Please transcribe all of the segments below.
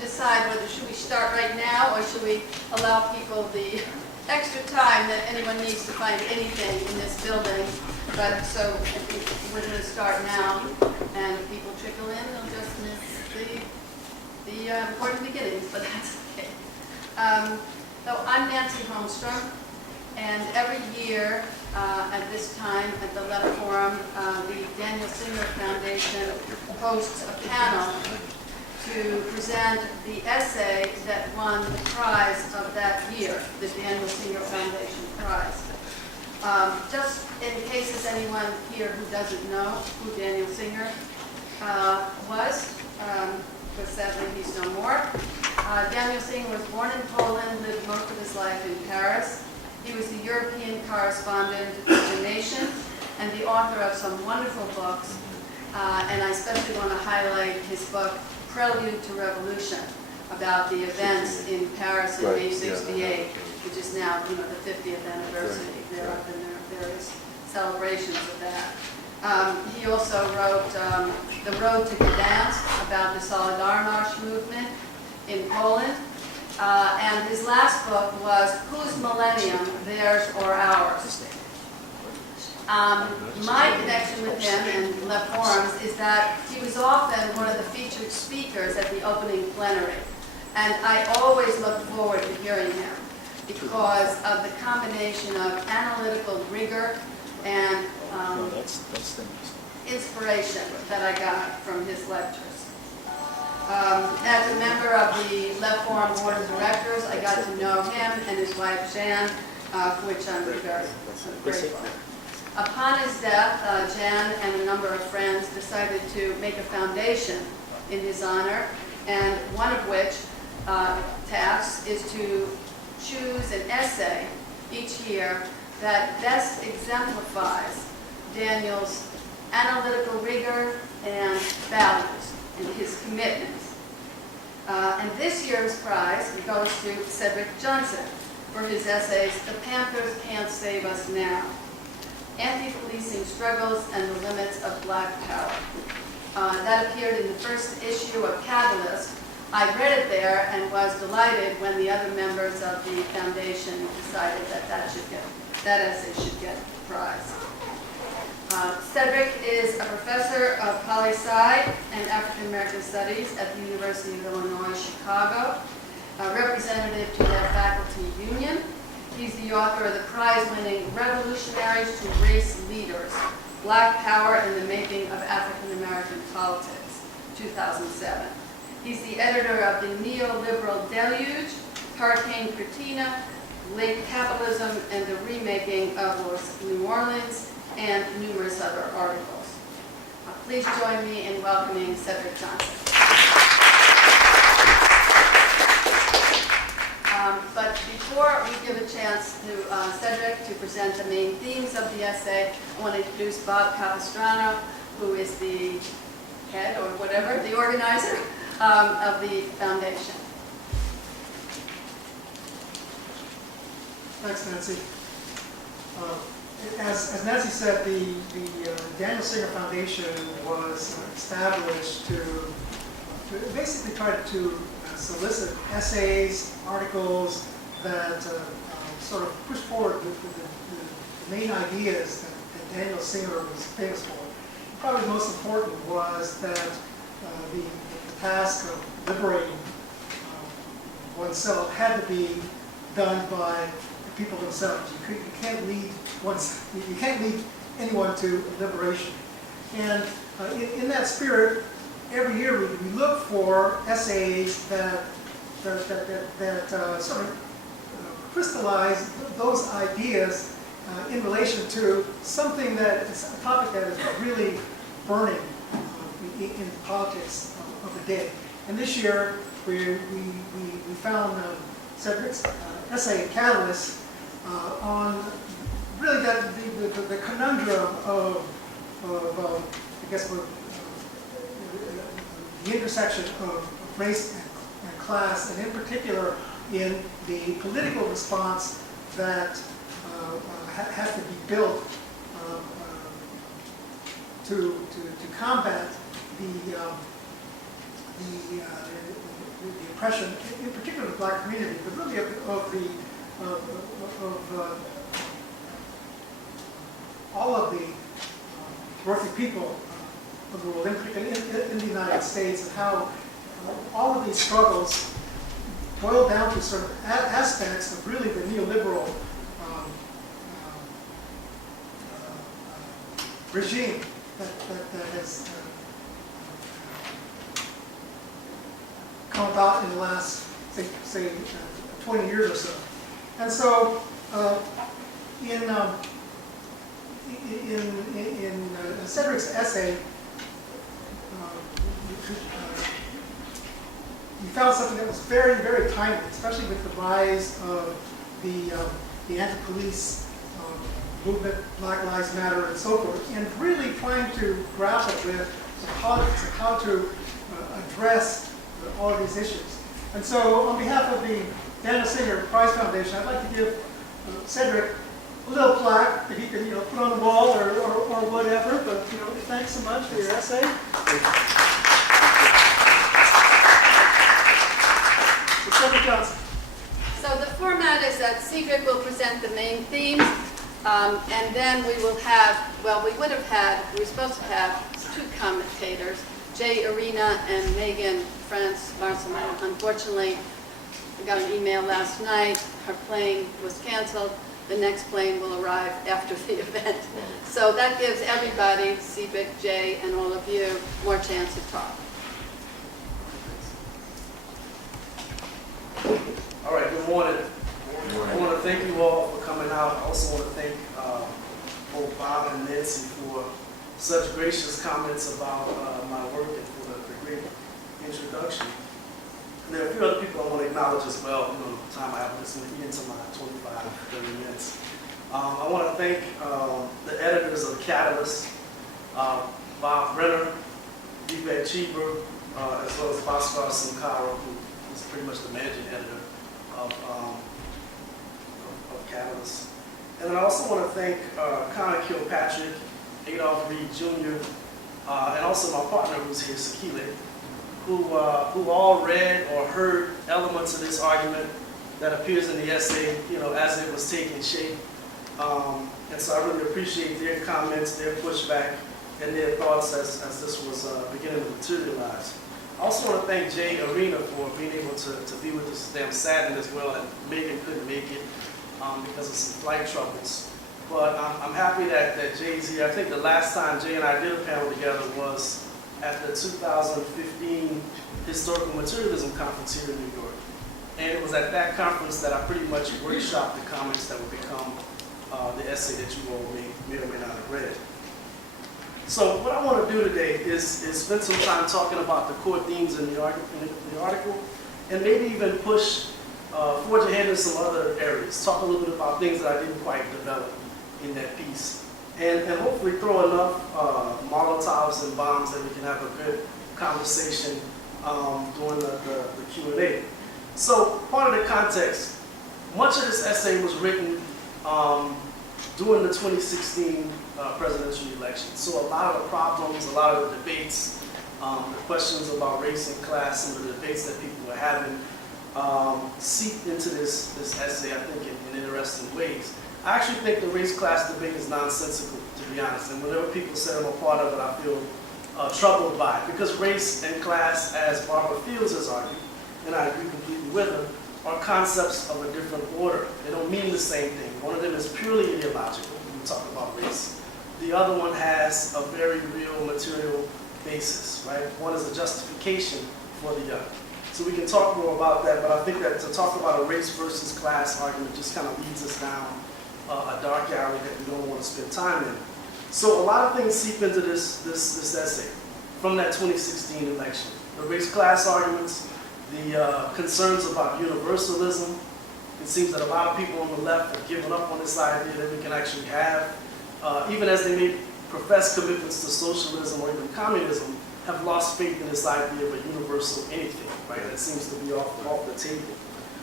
decide whether should we start right now or should we allow people the extra time that anyone needs to find anything in this building. But so I think we're going to start now, and if people trickle in, they'll just miss the important beginnings, but that's okay. So I'm Nancy Holmstrom, and every year at this time at the Left Forum, the Daniel Singer Foundation hosts a panel to present the essay that won the prize of that year, the Daniel Singer Foundation Prize. Just in case there's anyone here who doesn't know who Daniel Singer was, but sadly he's no more. Daniel Singer was born in Poland, lived most of his life in Paris. He was the European correspondent of The Nation and the author of some wonderful books. And I especially want to highlight his book, Prelude to Revolution, about the events in Paris in May '68, which is now, the 50th anniversary. There have been various celebrations of that. He also wrote The Road to Gdansk, about the Solidarność movement in Poland. And his last book was Whose Millennium, Theirs or Ours? My connection with him and Left Forums is that he was often one of the featured speakers at the opening plenary. And I always look forward to hearing him because of the combination of analytical rigor and inspiration that I got from his lectures. As a member of the Left Forum Board of Directors, I got to know him and his wife Jan, for which I'm very grateful. Upon his death, Jan and a number of friends decided to make a foundation in his honor, and one of which tasks is to choose an essay each year that best exemplifies Daniel's analytical rigor and values and his commitments. And this year's prize goes to Cedric for his essays, The Panthers Can't Save Us Now, Anti-Policing Struggles and the Limits of Black Power. That appeared in the first issue of Catalyst. I read it there and was delighted when the other members of the foundation decided that that essay should get the prize. Cedric is a professor of poli-sci and African American Studies at the University of Illinois, Chicago, a representative to their faculty union. He's the author of the prize-winning Revolutionaries to Race Leaders, Black Power in the Making of African American Politics, 2007. He's the editor of the Neoliberal Deluge, Hurricane Katrina, Late Capitalism, and the Remaking of New Orleans, and numerous other articles. Please join me in welcoming Cedric Johnson. But before we give a chance to Cedric to present the main themes of the essay, I want to introduce Bob Capistrano, who is the head, or whatever, the organizer of the foundation. Thanks, Nancy. As Nancy said, the Daniel Singer Foundation was established to basically try to solicit essays, articles that sort of push forward the main ideas that Daniel Singer was famous for. Probably the most important was that the task of liberating oneself had to be done by the people themselves. You can't lead anyone to liberation. And in that spirit, every year we look for essays that sort of crystallize those ideas in relation to something that is a topic that is really burning in politics of the day. And this year we found Cedric's essay, Catalyst, on really the conundrum of I guess the intersection of race and class, and in particular in the political response that has to be built to combat the oppression, in particular the black community, but really of all of the working people of the world, in the United States, and how all of these struggles boil down to sort of aspects of really the neoliberal regime that has come about in the last, say 20 years or so. And so, in Cedric's essay, you found something that was very, very timely, especially with the rise of the anti-police movement, Black Lives Matter, and so forth, and really trying to grapple with the politics and how to address all of these issues. And so, on behalf of the Daniel Singer Prize Foundation, I'd like to give Cedric a little plaque that he can, put on the wall or whatever. But thanks so much for your essay. So, Cedric Johnson. So the format is that Cedric will present the main themes, and then we will have, we were supposed to have two commentators, Jay Arena and Megan France Marcelin. Unfortunately, I got an email last night. Her plane was canceled. The next plane will arrive after the event. So that gives everybody, Cedric, Jay, and all of you, more chance to talk. All right, good morning. I want to thank you all for coming out. I also want to thank both Bob and Nancy for such gracious comments about my work and for the great introduction. And there are a few other people I want to acknowledge as well. The time I have this into my 25, 30 minutes. I want to thank the editors of Catalyst, Bob Brenner, Yvette Cheever, as well as Bhaskar Sankara, who is pretty much the managing editor of Catalyst. And then I also want to thank Connor Kilpatrick, Adolph Reed Jr., and also my partner who's here, Sakile, who all read or heard elements of this argument that appears in the essay, as it was taking shape. And so I really appreciate their comments, their pushback, and their thoughts as this was beginning to materialize. I also want to thank Jay Arena for being able to be with us today. I'm saddened as well that Megan couldn't make it because of some flight troubles. But I'm happy that Jay's here. I think the last time Jay and I did a panel together was at the 2015 Historical Materialism Conference here in New York. And it was at that conference that I pretty much workshopped the comments that would become the essay that you all may or may not have read. So what I want to do today is spend some time talking about the core themes in the article, and maybe even forge ahead in some other areas. Talk a little bit about things that I didn't quite develop in that piece. And hopefully throw enough Molotovs and bombs that we can have a good conversation during the Q&A. So part of the context, much of this essay was written during the 2016 presidential election. So a lot of the problems, a lot of the debates, the questions about race and class, some of the debates that people were having seeped into this essay, I think, in interesting ways. I actually think the race-class debate is nonsensical, to be honest, and whenever people say I'm a part of it, I feel troubled by it, because race and class, as Barbara Fields has argued, and I agree completely with her, are concepts of a different order. They don't mean the same thing. One of them is purely ideological, when we talk about race. The other one has a very real material basis, right? One is a justification for the other. So we can talk more about that, but I think that to talk about a race versus class argument just kind of leads us down a dark alley that we don't want to spend time in. So a lot of things seep into this essay from that 2016 election. The race-class arguments, the concerns about universalism. It seems that a lot of people on the left have given up on this idea that we can actually have, even as they may profess commitments to socialism or even communism, have lost faith in this idea of a universal anything, right? That seems to be off the table.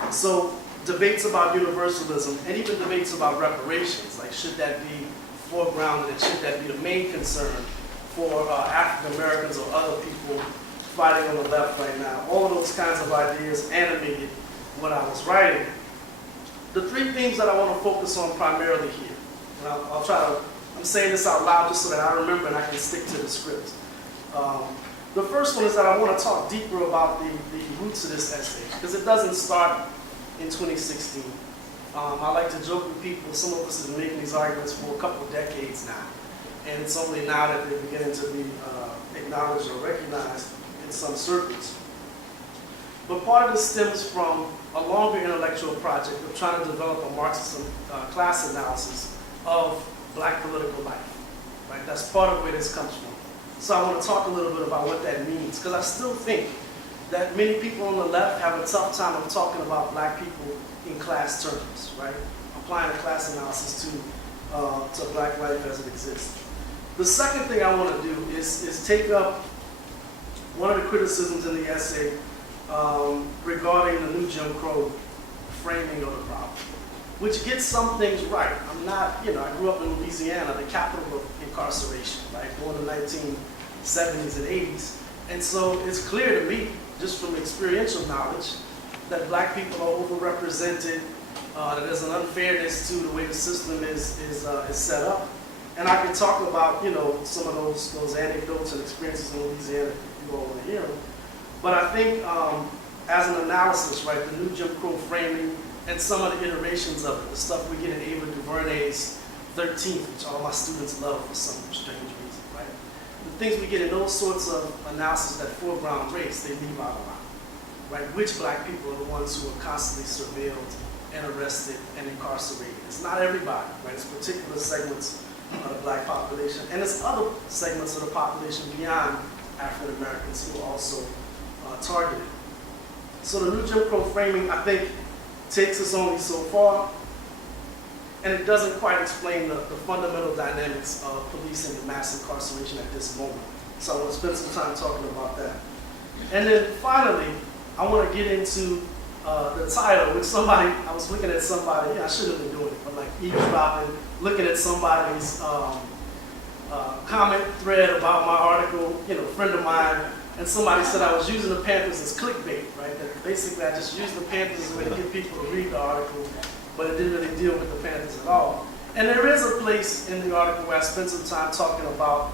So debates about universalism and even debates about reparations, like should that be foregrounded and should that be the main concern for African Americans or other people fighting on the left right now. All of those kinds of ideas animated what I was writing. The three themes that I want to focus on primarily here, and I'll try to, I'm saying this out loud just so that I remember and I can stick to the script. The first one is that I want to talk deeper about the roots of this essay, because it doesn't start in 2016. I like to joke with people, some of us have been making these arguments for a couple of decades now, and it's only now that they're beginning to be acknowledged or recognized in some circles. But part of this stems from a longer intellectual project of trying to develop a Marxist class analysis of black political life. Right? That's part of where this comes from. So I want to talk a little bit about what that means, because I still think that many people on the left have a tough time of talking about black people in class terms, right? Applying a class analysis to black life as it exists. The second thing I want to do is take up one of the criticisms in the essay regarding the new Jim Crow framing of the problem, which gets some things right. I'm not, I grew up in Louisiana, the capital of incarceration, right? Born in the 1970s and 80s. And so it's clear to me, just from experiential knowledge, that black people are overrepresented, that there's an unfairness to the way the system is set up. And I can talk about, some of those anecdotes and experiences in Louisiana if you all want to hear them. But I think as an analysis, right, the new Jim Crow framing and some of the iterations of it, the stuff we get in Ava DuVernay's 13th, which all my students love for some strange reason, right? The things we get in those sorts of analysis that foreground race, they leave out a lot, right? Which black people are the ones who are constantly surveilled and arrested and incarcerated? It's not everybody, right? It's particular segments of the black population, and it's other segments of the population beyond African Americans who are also targeted. So the new Jim Crow framing, I think, takes us only so far, and it doesn't quite explain the fundamental dynamics of policing and mass incarceration at this moment. So I want to spend some time talking about that. And then finally, I want to get into the title, which I was looking at somebody, I should have been doing it, but like eavesdropping, looking at somebody's comment thread about my article, a friend of mine, and somebody said I was using the Panthers as clickbait, right? That basically I just used the Panthers as a way to get people to read the article, but it didn't really deal with the Panthers at all. And there is a place in the article where I spent some time talking about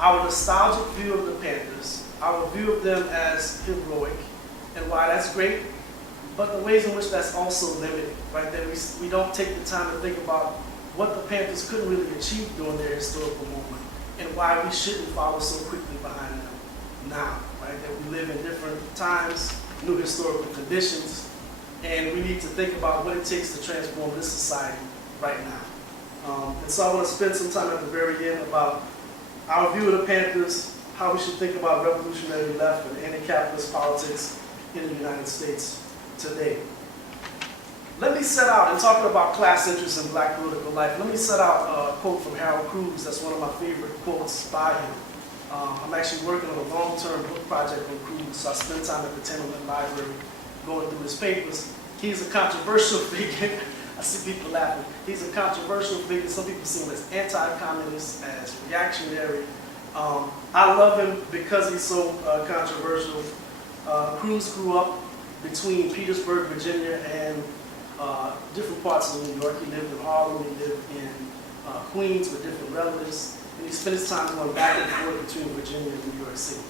our nostalgic view of the Panthers, our view of them as heroic, and why that's great, but the ways in which that's also limited, right? That we don't take the time to think about what the Panthers couldn't really achieve during their historical moment, and why we shouldn't follow so quickly behind them now, right? That we live in different times, new historical conditions, and we need to think about what it takes to transform this society right now. And so I want to spend some time at the very end about our view of the Panthers, how we should think about revolutionary left and anti-capitalist politics in the United States today. Let me set out, in talking about class interests in black political life, let me set out a quote from Harold Cruz. That's one of my favorite quotes by him. I'm actually working on a long-term book project on Cruz, so I spend time at the Tenement Library going through his papers. He's a controversial figure. I see people laughing. He's a controversial figure. Some people see him as anti-communist, as reactionary. I love him because he's so controversial. Cruz grew up between Petersburg, Virginia, and different parts of New York. He lived in Harlem, he lived in Queens with different relatives, and he spent his time going back and forth between Virginia and New York City.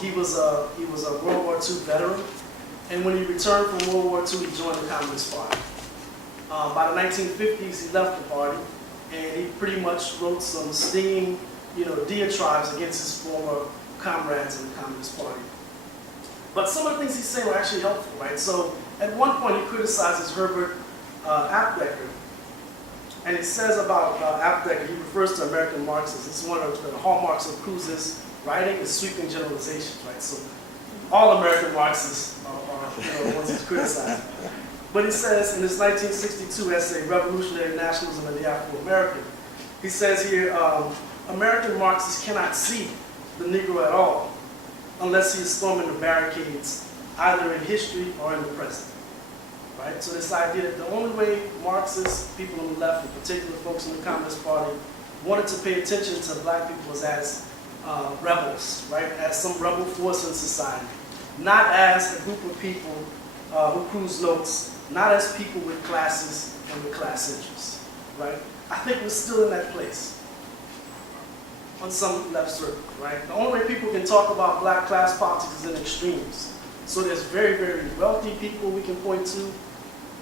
He was a World War II veteran, and when he returned from World War II, he joined the Communist Party. By the 1950s, he left the party, and he pretty much wrote some stinging, diatribes against his former comrades in the Communist Party. But some of the things he said were actually helpful, right? So at one point, he criticizes Herbert Aptheker, and it says about Aptheker, he refers to American Marxists. It's one of the hallmarks of Cruz's writing is sweeping generalizations, right? So all American Marxists are the ones he's criticizing. But he says in his 1962 essay, Revolutionary Nationalism and the Afro-American, he says here, American Marxists cannot see the Negro at all unless he is storming the barricades, either in history or in the present. Right? So this idea that the only way Marxists, people on the left, in particular folks in the Communist Party, wanted to pay attention to black people was as rebels, right? As some rebel force in society. Not as a group of people who cruise notes, not as people with classes and with class interests, right? I think we're still in that place on some left circle, right? The only way people can talk about black class politics is in extremes. So there's very, very wealthy people we can point to,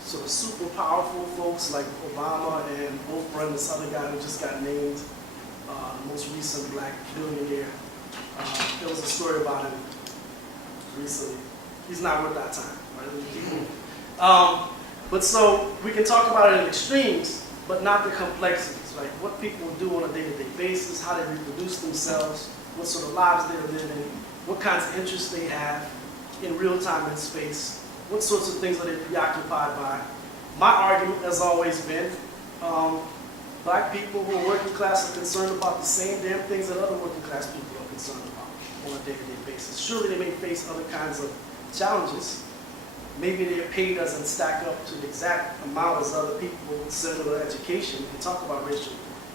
sort of super powerful folks like Obama and Oprah and this other guy who just got named the most recent black billionaire. There was a story about him recently. He's not worth that time, right? But so we can talk about it in extremes, but not the complexities, like what people do on a day-to-day basis, how they reproduce themselves, what sort of lives they're living, what kinds of interests they have in real time and space, what sorts of things are they preoccupied by. My argument has always been, black people who are working class are concerned about the same damn things that other working class people are concerned about on a day-to-day basis. Surely they may face other kinds of challenges. Maybe their pay doesn't stack up to the exact amount as other people with similar education. We can talk about racial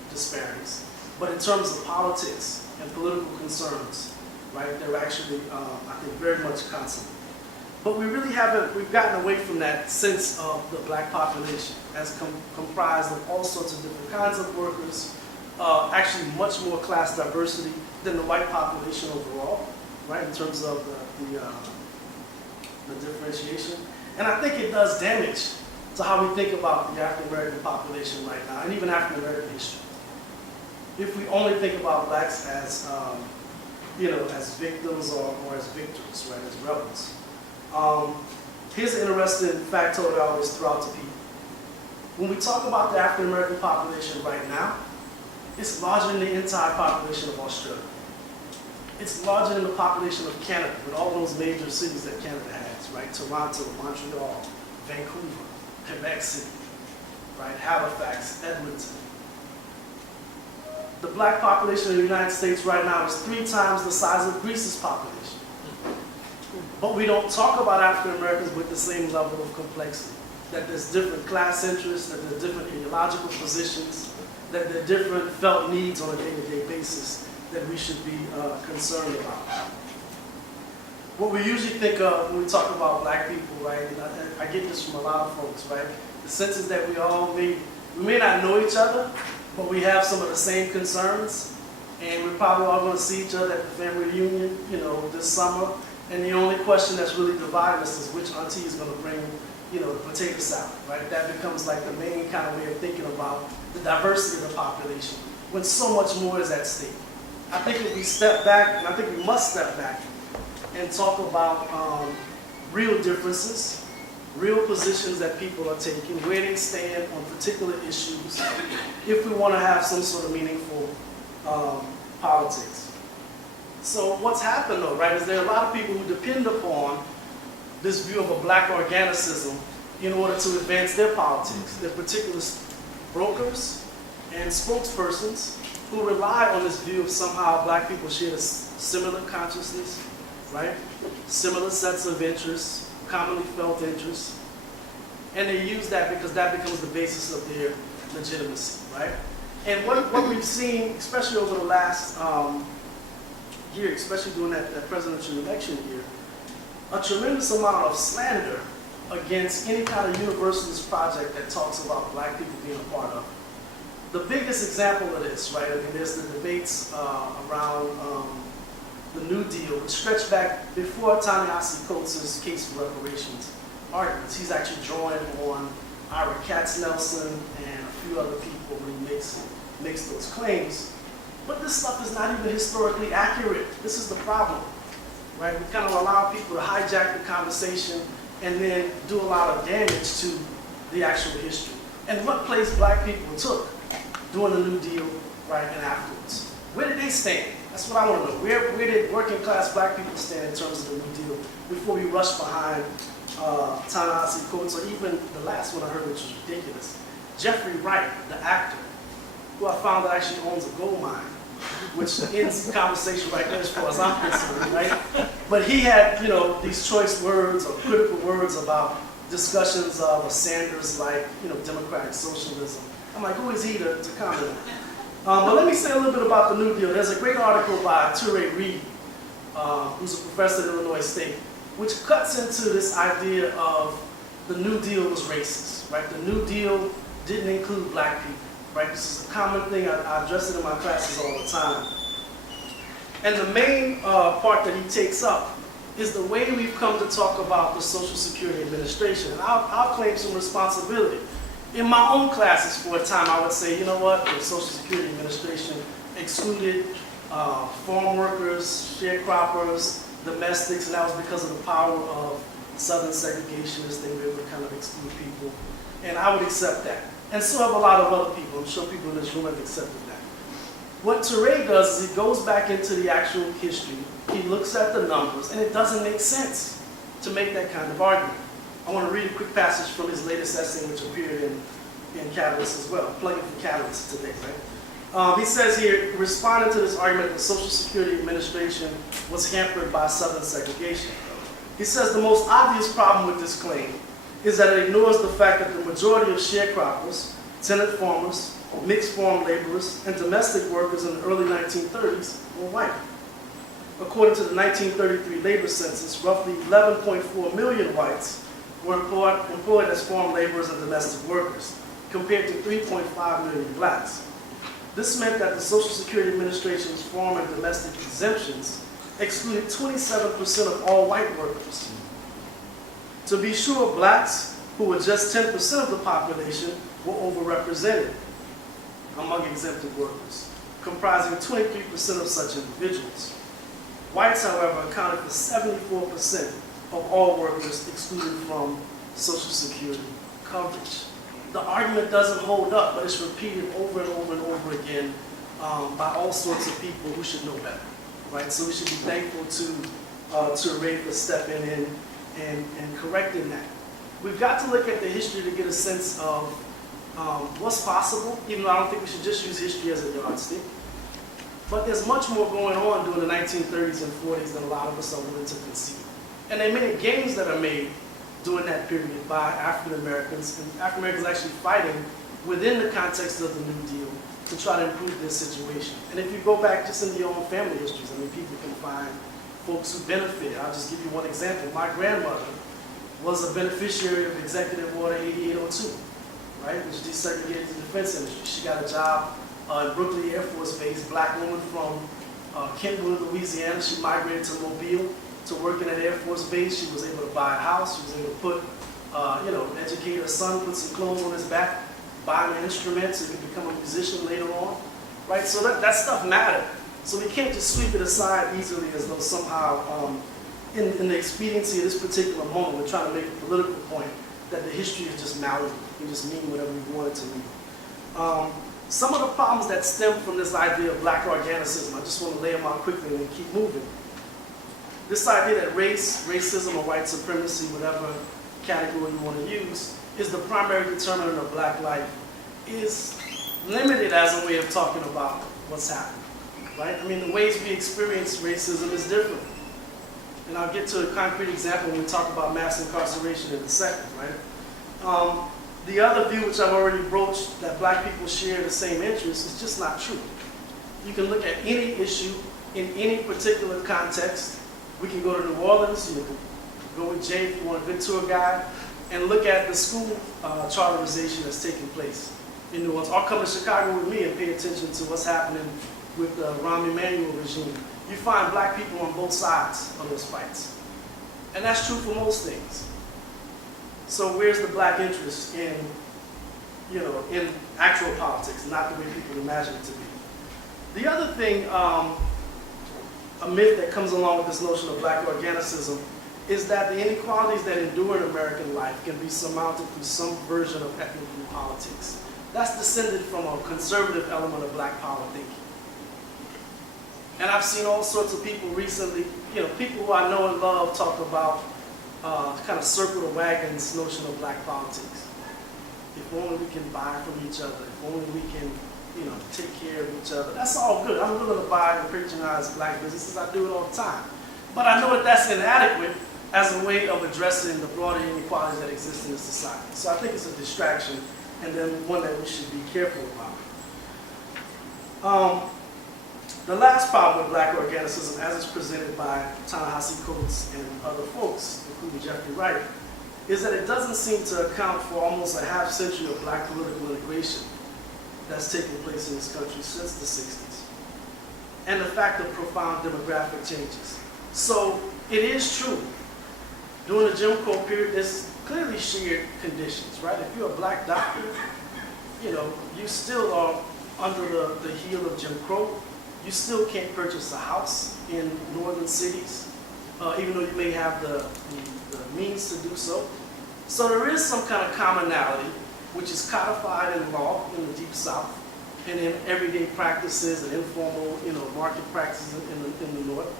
disparities. But in terms of politics and political concerns, right, they're actually, I think, very much constant. But we really haven't, we've gotten away from that sense of the black population as comprised of all sorts of different kinds of workers, actually much more class diversity than the white population overall, right, in terms of the differentiation. And I think it does damage to how we think about the African American population right now, and even African American history. If we only think about blacks as, as victims or as victors, right, as rebels. Here's an interesting factoid I always throw out to people. When we talk about the African American population right now, it's larger than the entire population of Australia. It's larger than the population of Canada, with all those major cities that Canada has, right? Toronto, Montreal, Vancouver, Quebec City, right? Halifax, Edmonton. The black population in the United States right now is 3 times the size of Greece's population. But we don't talk about African Americans with the same level of complexity. That there's different class interests, that there's different ideological positions, that there are different felt needs on a day-to-day basis that we should be concerned about. What we usually think of when we talk about black people, right, and I get this from a lot of folks, right, the sense is that we may not know each other, but we have some of the same concerns, and we're probably all going to see each other at the family reunion, this summer, and the only question that's really dividing us is which auntie is going to bring, the potato salad, right? That becomes like the main kind of way of thinking about the diversity of the population, when so much more is at stake. I think if we step back, and I think we must step back, and talk about real differences, real positions that people are taking, where they stand on particular issues, if we want to have some sort of meaningful politics. So what's happened though, right, is there are a lot of people who depend upon this view of a black organicism in order to advance their politics. They're particular brokers and spokespersons who rely on this view of somehow black people share a similar consciousness, right? Similar sets of interests, commonly felt interests. And they use that because that becomes the basis of their legitimacy, right? And what we've seen, especially over the last year, especially during that presidential election year, a tremendous amount of slander against any kind of universalist project that talks about black people being a part of it. The biggest example of this, right, I mean, there's the debates around the New Deal, which stretch back before Ta-Nehisi Coates' case for reparations arguments. He's actually drawing on Ira Katz-Nelson and a few other people when he makes those claims. But this stuff is not even historically accurate. This is the problem, right? We kind of allow people to hijack the conversation and then do a lot of damage to the actual history. And what place black people took during the New Deal, right, and afterwards. Where did they stand? That's what I want to know. Where did working class black people stand in terms of the New Deal before we rush behind Ta-Nehisi Coates, or even the last one I heard, which was ridiculous. Jeffrey Wright, the actor, who I found that actually owns a gold mine, which ends the conversation right there as far as I'm concerned, right? But he had, these choice words or critical words about discussions of Sanders like, democratic socialism. I'm like, who is he to comment on? But let me say a little bit about the New Deal. There's a great article by Toure Reed, who's a professor at Illinois State, which cuts into this idea of the New Deal was racist, right? The New Deal didn't include black people, right? This is a common thing. I address it in my classes all the time. And the main part that he takes up is the way we've come to talk about the Social Security Administration. And I'll claim some responsibility. In my own classes for a time, I would say, you know what, the Social Security Administration excluded farm workers, sharecroppers, domestics, and that was because of the power of Southern segregationists. They were able to kind of exclude people. And I would accept that. And so have a lot of other people. I'm sure people in this room have accepted that. What Toure does is he goes back into the actual history, he looks at the numbers, and it doesn't make sense to make that kind of argument. I want to read a quick passage from his latest essay, which appeared in Catalyst as well, plugging for Catalyst today, right? He says here, responding to this argument, the Social Security Administration was hampered by Southern segregation. He says the most obvious problem with this claim is that it ignores the fact that the majority of sharecroppers, tenant farmers, mixed farm laborers, and domestic workers in the early 1930s were white. According to the 1933 labor census, roughly 11.4 million whites were employed as farm laborers and domestic workers, compared to 3.5 million blacks. This meant that the Social Security Administration's farm and domestic exemptions excluded 27% of all white workers. To be sure, blacks, who were just 10% of the population, were overrepresented among exempted workers, comprising 23% of such individuals. Whites, however, accounted for 74% of all workers excluded from Social Security coverage. The argument doesn't hold up, but it's repeated over and over and over again by all sorts of people who should know better, right? So we should be thankful to Ray for stepping in and correcting that. We've got to look at the history to get a sense of what's possible, even though I don't think we should just use history as a yardstick. But there's much more going on during the 1930s and 40s than a lot of us are willing to concede. And there are many gains that are made during that period by African Americans, and African Americans actually fighting within the context of the New Deal to try to improve their situation. And if you go back just in your own family histories, I mean, people can find folks who benefited. I'll just give you one example. My grandmother was a beneficiary of Executive Order 8802, right, which desegregated the defense industry. She got a job in Brooklyn Air Force Base, black woman from Kentwood, Louisiana. She migrated to Mobile to work in an Air Force Base. She was able to buy a house. She was able to put, educate her son, put some clothes on his back, buy him an instrument so he could become a musician later on, right? So that stuff mattered. So we can't just sweep it aside easily as though somehow in the expediency of this particular moment, we're trying to make a political point that the history is just malleable. We just mean whatever we want it to mean. Some of the problems that stem from this idea of black organicism, I just want to lay them out quickly and keep moving. This idea that race, racism, or white supremacy, whatever category you want to use, is the primary determinant of black life is limited as a way of talking about what's happening, right? I mean, the ways we experience racism is different. And I'll get to a concrete example when we talk about mass incarceration in a second, right? The other view, which I've already broached, that black people share the same interests, is just not true. You can look at any issue in any particular context. We can go to New Orleans, you can go with Jay if you want a good tour guide, and look at the school charterization that's taking place in New Orleans. Or come to Chicago with me and pay attention to what's happening with the Rahm Emanuel regime. You find black people on both sides of those fights. And that's true for most things. So where's the black interest in actual politics, not the way people imagine it to be? The other thing, a myth that comes along with this notion of black organicism is that the inequalities that endure in American life can be surmounted through some version of ethnic group politics. That's descended from a conservative element of black power thinking. And I've seen all sorts of people recently, people who I know and love talk about kind of circle the wagons notion of black politics. If only we can buy from each other, if only we can, take care of each other. That's all good. I'm willing to buy and patronize black businesses. I do it all the time. But I know that that's inadequate as a way of addressing the broader inequalities that exist in the society. So I think it's a distraction, and then one that we should be careful about. The last problem with black organicism, as it's presented by Ta-Nehisi Coates and other folks, including Jeffrey Wright, is that it doesn't seem to account for almost a half century of black political integration that's taken place in this country since the 60s, and the fact of profound demographic changes. So it is true, during the Jim Crow period, there's clearly shared conditions, right? If you're a black doctor, you know, you still are under the heel of Jim Crow. You still can't purchase a house in northern cities, even though you may have the means to do so. So there is some kind of commonality, which is codified in law in the Deep South, and in everyday practices and informal, you know, market practices in the North.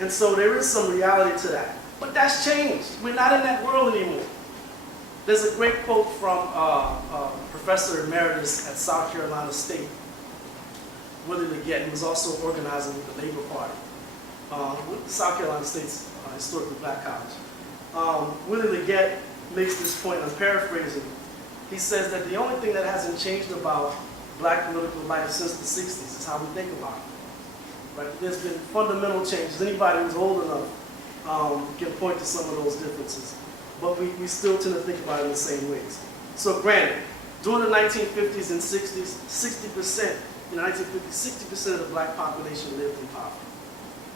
And so there is some reality to that. But that's changed. We're not in that world anymore. There's a great quote from Professor Emeritus at South Carolina State, Willie Leggett, who was also organizing with the Labor Party, with South Carolina State's historically black college. Willie Leggett makes this point, I'm paraphrasing. He says that the only thing that hasn't changed about black political life since the 60s is how we think about it. Right? There's been fundamental changes. Anybody who's old enough can point to some of those differences. But we still tend to think about it in the same ways. So granted, during the 1950s and 60s, 60%, in the 1950s, 60% of the black population lived in poverty.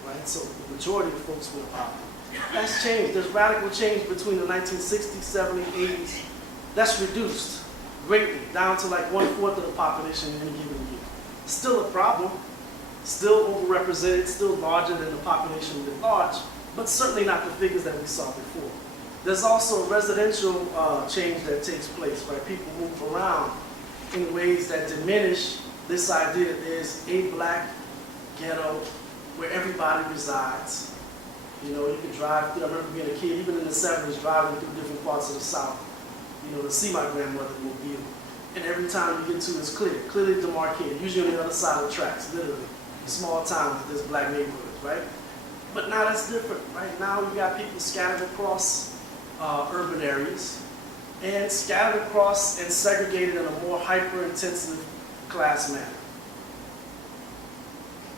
Right? So the majority of folks were in poverty. That's changed. There's radical change between the 1960s, 70s, 80s. That's reduced greatly, down to like 1/4 of the population in any given year. Still a problem, still overrepresented, still larger than the population at large, but certainly not the figures that we saw before. There's also a residential change that takes place, right? People move around in ways that diminish this idea that there's a black ghetto where everybody resides. You know, you can drive through, I remember being a kid, even in the 70s, driving through different parts of the South, you know, to see my grandmother in Mobile. And every time you get to it, it's clearly demarcated, usually on the other side of the tracks, literally. Small towns, there's black neighborhoods, right? But now that's different, right? Now we got people scattered across urban areas, and scattered across and segregated in a more hyper-intensive class manner.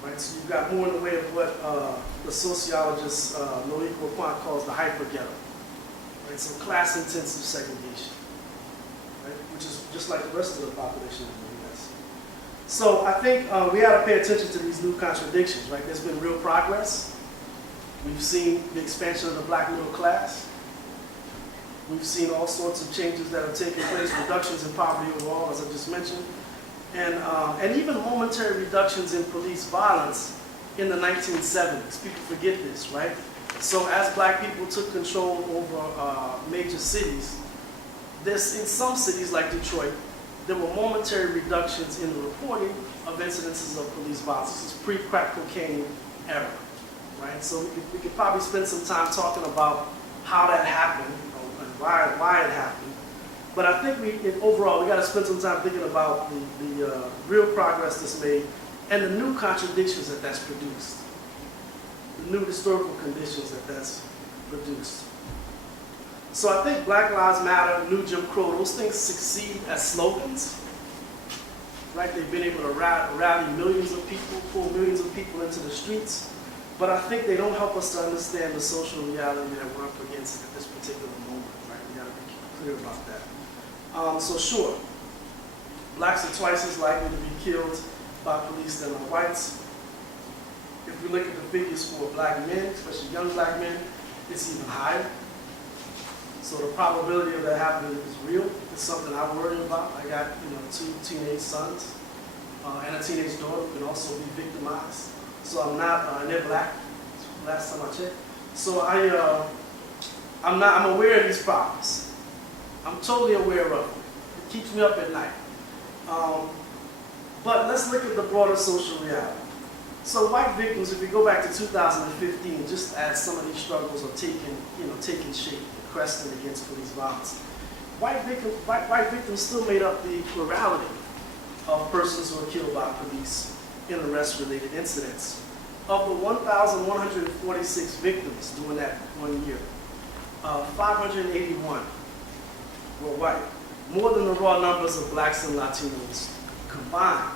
Right? So you've got more in the way of what the sociologist Noé Coupon calls the hyper-ghetto. Right? So class-intensive segregation, right? Which is just like the rest of the population in the U.S. So I think we ought to pay attention to these new contradictions, right? There's been real progress. We've seen the expansion of the black middle class. We've seen all sorts of changes that have taken place, reductions in poverty overall, as I just mentioned, and even momentary reductions in police violence in the 1970s. People forget this, right? So as black people took control over major cities, in some cities like Detroit, there were momentary reductions in the reporting of incidences of police violence. This is pre-crack cocaine era, right? So we could probably spend some time talking about how that happened, and why it happened. But I think overall, we got to spend some time thinking about the real progress that's made and the new contradictions that that's produced, the new historical conditions that that's produced. So I think Black Lives Matter, New Jim Crow, those things succeed as slogans, right? They've been able to rally millions of people, pull millions of people into the streets, but I think they don't help us to understand the social reality that we're up against at this particular moment, right? We got to be clear about that. So sure, blacks are twice as likely to be killed by police than are whites. If we look at the figures for black men, especially young black men, it's even higher. So the probability of that happening is real. It's something I worry about. I got 2 teenage sons and a teenage daughter who can also be victimized. So I'm not, and they're black, last time I checked. So I'm aware of these problems. I'm totally aware of them. It keeps me up at night. But let's look at the broader social reality. So white victims, if we go back to 2015, just as some of these struggles are taking shape, cresting against police violence, white victims still made up the plurality of persons who were killed by police in arrest-related incidents. Of the 1,146 victims during that 1 year, 581 were white, more than the raw numbers of blacks and Latinos combined.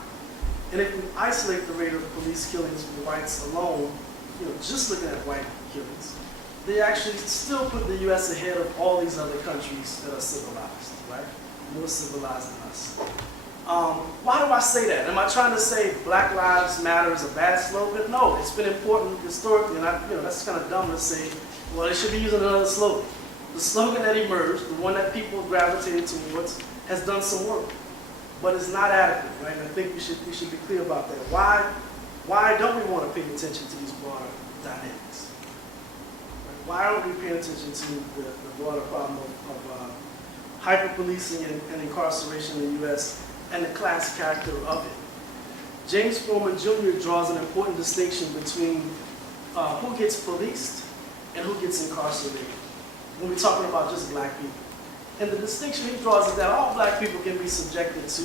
And if we isolate the rate of police killings from whites alone, just looking at white killings, they actually still put the U.S. ahead of all these other countries that are civilized, right? More civilized than us. Why do I say that? Am I trying to say Black Lives Matter is a bad slogan? No, it's been important historically, and that's kind of dumb to say, well, they should be using another slogan. The slogan that emerged, the one that people gravitated towards, has done some work, but it's not adequate, right? And I think we should be clear about that. Why don't we want to pay attention to these broader dynamics? Right? Why aren't we paying attention to the broader problem of hyper-policing and incarceration in the U.S. and the class character of it? James Foreman Jr. draws an important distinction between who gets policed and who gets incarcerated when we're talking about just black people. And the distinction he draws is that all black people can be subjected to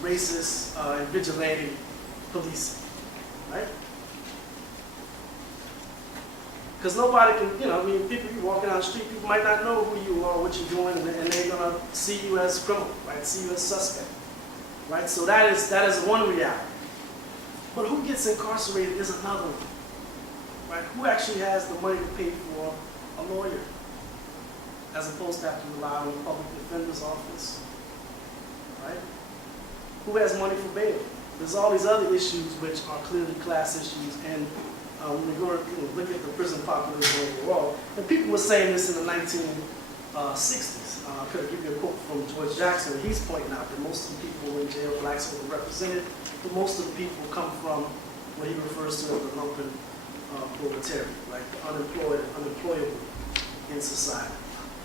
racist and vigilante policing, right? Because nobody can, people you walking down the street, people might not know who you are, what you're doing, and they're going to see you as criminal, right? See you as suspect, right? So that is one reality. But who gets incarcerated is another one, right? Who actually has the money to pay for a lawyer, as opposed to have to rely on the public defender's office, right? Who has money for bail? There's all these other issues which are clearly class issues, and when we go look at the prison population overall, and people were saying this in the 1960s. I could give you a quote from George Jackson. He's pointing out that most of the people in jail, blacks, are represented, but most of the people come from what he refers to as the lumpen proletariat, like the unemployed and unemployable in society.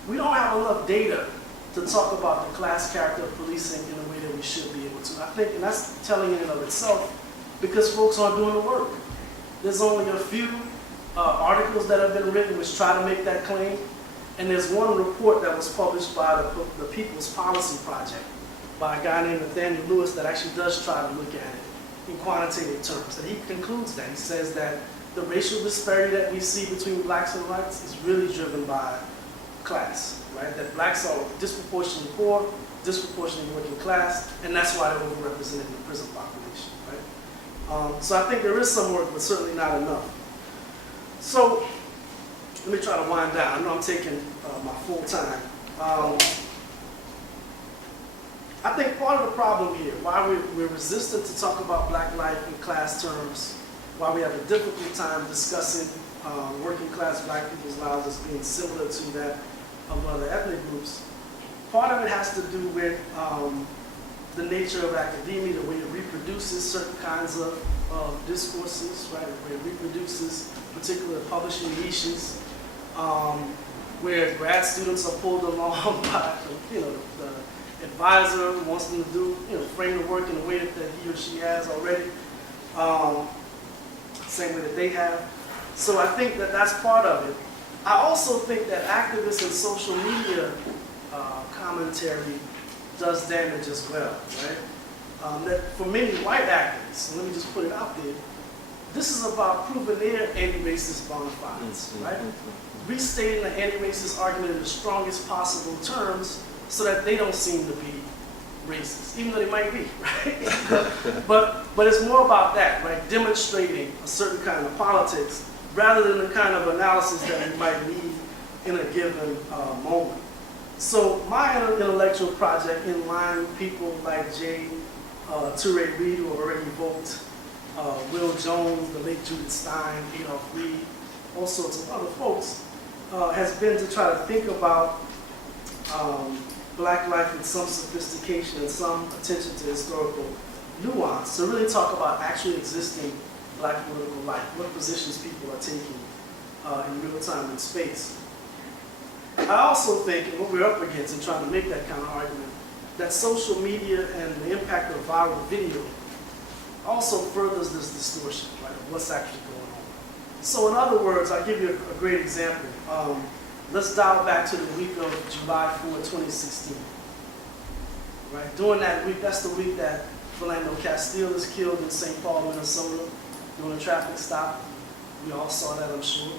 We don't have enough data to talk about the class character of policing in the way that we should be able to. I think, and that's telling in and of itself, because folks aren't doing the work. There's only a few articles that have been written which try to make that claim, and there's one report that was published by the People's Policy Project by a guy named Nathaniel Lewis that actually does try to look at it in quantitative terms. And he concludes that. He says that the racial disparity that we see between blacks and whites is really driven by class, right? That blacks are disproportionately poor, disproportionately working class, and that's why they're overrepresented in the prison population, right? So I think there is some work, but certainly not enough. So let me try to wind down. I know I'm taking my full time. I think part of the problem here, why we're resistant to talk about black life in class terms, why we have a difficult time discussing working class black people's lives as being similar to that of other ethnic groups, part of it has to do with the nature of academia, the way it reproduces certain kinds of discourses, right? Where it reproduces particular publishing niches, where grad students are pulled along by the advisor who wants them to do, frame the work in the way that he or she has already, same way that they have. So I think that that's part of it. I also think that activists and social media commentary does damage as well, right? That for many white activists, and let me just put it out there, this is about proving their anti-racist bona fides, right? Restating the anti-racist argument in the strongest possible terms so that they don't seem to be racist, even though they might be, right? but it's more about that, right? Demonstrating a certain kind of politics rather than the kind of analysis that we might need in a given moment. So my intellectual project, in line with people like Jay Toure Reed, who have already evoked, Will Jones, the late Judith Stein, Adolph Reed, all sorts of other folks, has been to try to think about black life with some sophistication and some attention to historical nuance, to really talk about actually existing black political life, what positions people are taking in real time and space. I also think, and what we're up against in trying to make that kind of argument, that social media and the impact of viral video also furthers this distortion, right, of what's actually going on. So in other words, I'll give you a great example. Let's dial back to the week of July 4, 2016. Right? During that week, that's the week that Philando Castile is killed in St. Paul, Minnesota, during a traffic stop. We all saw that, I'm sure.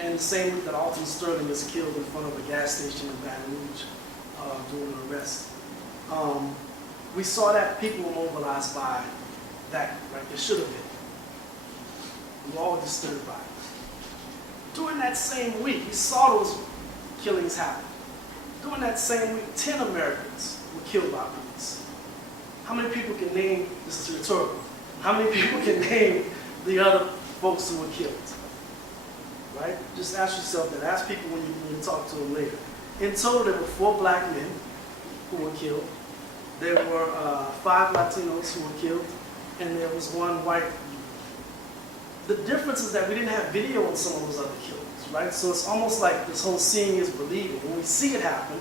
And the same week that Alton Sterling is killed in front of a gas station in Baton Rouge during an arrest. We saw that people were mobilized by that, right? There should have been. We all were disturbed by it. During that same week, we saw those killings happen. During that same week, 10 Americans were killed by police. How many people can name, this is rhetorical, how many people can name the other folks who were killed? Right? Just ask yourself that. Ask people when you talk to them later. In total, there were 4 black men who were killed. There were 5 Latinos who were killed, and there was 1 white. The difference is that we didn't have video on some of those other killings, right? So it's almost like this whole seeing is believing. When we see it happen,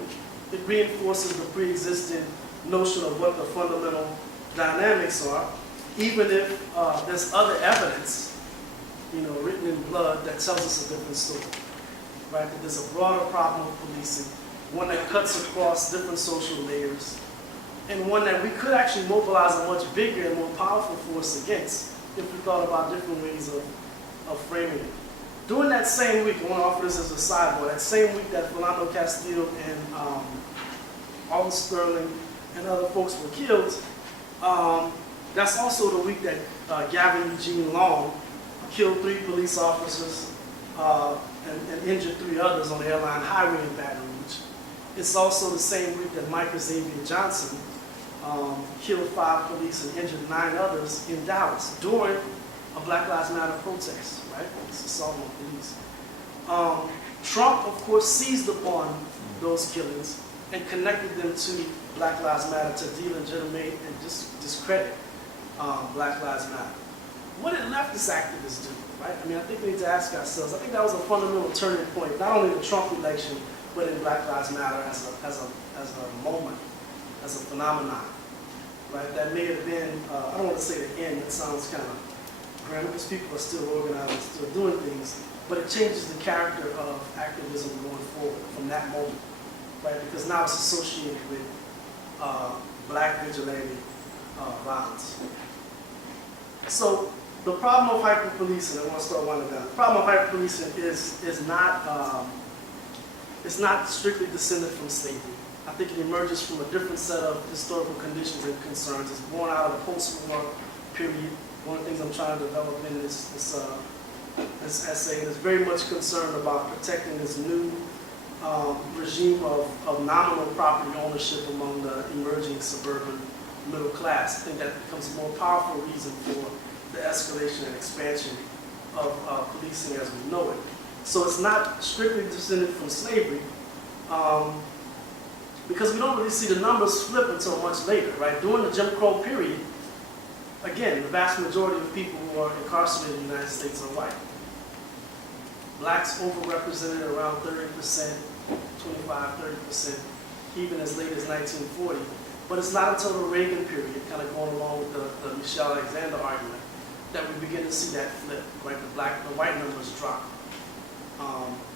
it reinforces the pre-existing notion of what the fundamental dynamics are, even if there's other evidence, written in blood that tells us a different story, right? That there's a broader problem with policing, one that cuts across different social layers, and one that we could actually mobilize a much bigger and more powerful force against if we thought about different ways of framing it. During that same week, I want to offer this as a sidebar, that same week that Philando Castile and Alton Sterling and other folks were killed, that's also the week that Gavin Eugene Long killed 3 police officers and injured 3 others on the airline highway in Baton Rouge. It's also the same week that Micah Xavier Johnson killed 5 police and injured 9 others in Dallas during a Black Lives Matter protest, right? It's assault on police. Trump, of course, seized upon those killings and connected them to Black Lives Matter to delegitimate and discredit Black Lives Matter. What did leftist activists do, right? I mean, I think we need to ask ourselves. I think that was a fundamental turning point, not only in the Trump election, but in Black Lives Matter as a moment, as a phenomenon, right? That may have been, I don't want to say the end, that sounds kind of grim, because people are still organized and still doing things, but it changes the character of activism going forward from that moment, right? Because now it's associated with black vigilante violence. So the problem of hyper-policing, I want to start winding down. The problem of hyper-policing is not it's not strictly descended from slavery. I think it emerges from a different set of historical conditions and concerns. It's born out of the post-war period. One of the things I'm trying to develop in this essay is very much concerned about protecting this new regime of nominal property ownership among the emerging suburban middle class. I think that becomes a more powerful reason for the escalation and expansion of policing as we know it. So it's not strictly descended from slavery, because we don't really see the numbers flip until much later, right? During the Jim Crow period, again, the vast majority of people who are incarcerated in the United States are white. Blacks overrepresented around 30%, 25-30%, even as late as 1940. But it's not until the Reagan period, kind of going along with the Michelle Alexander argument, that we begin to see that flip, right? The white numbers drop.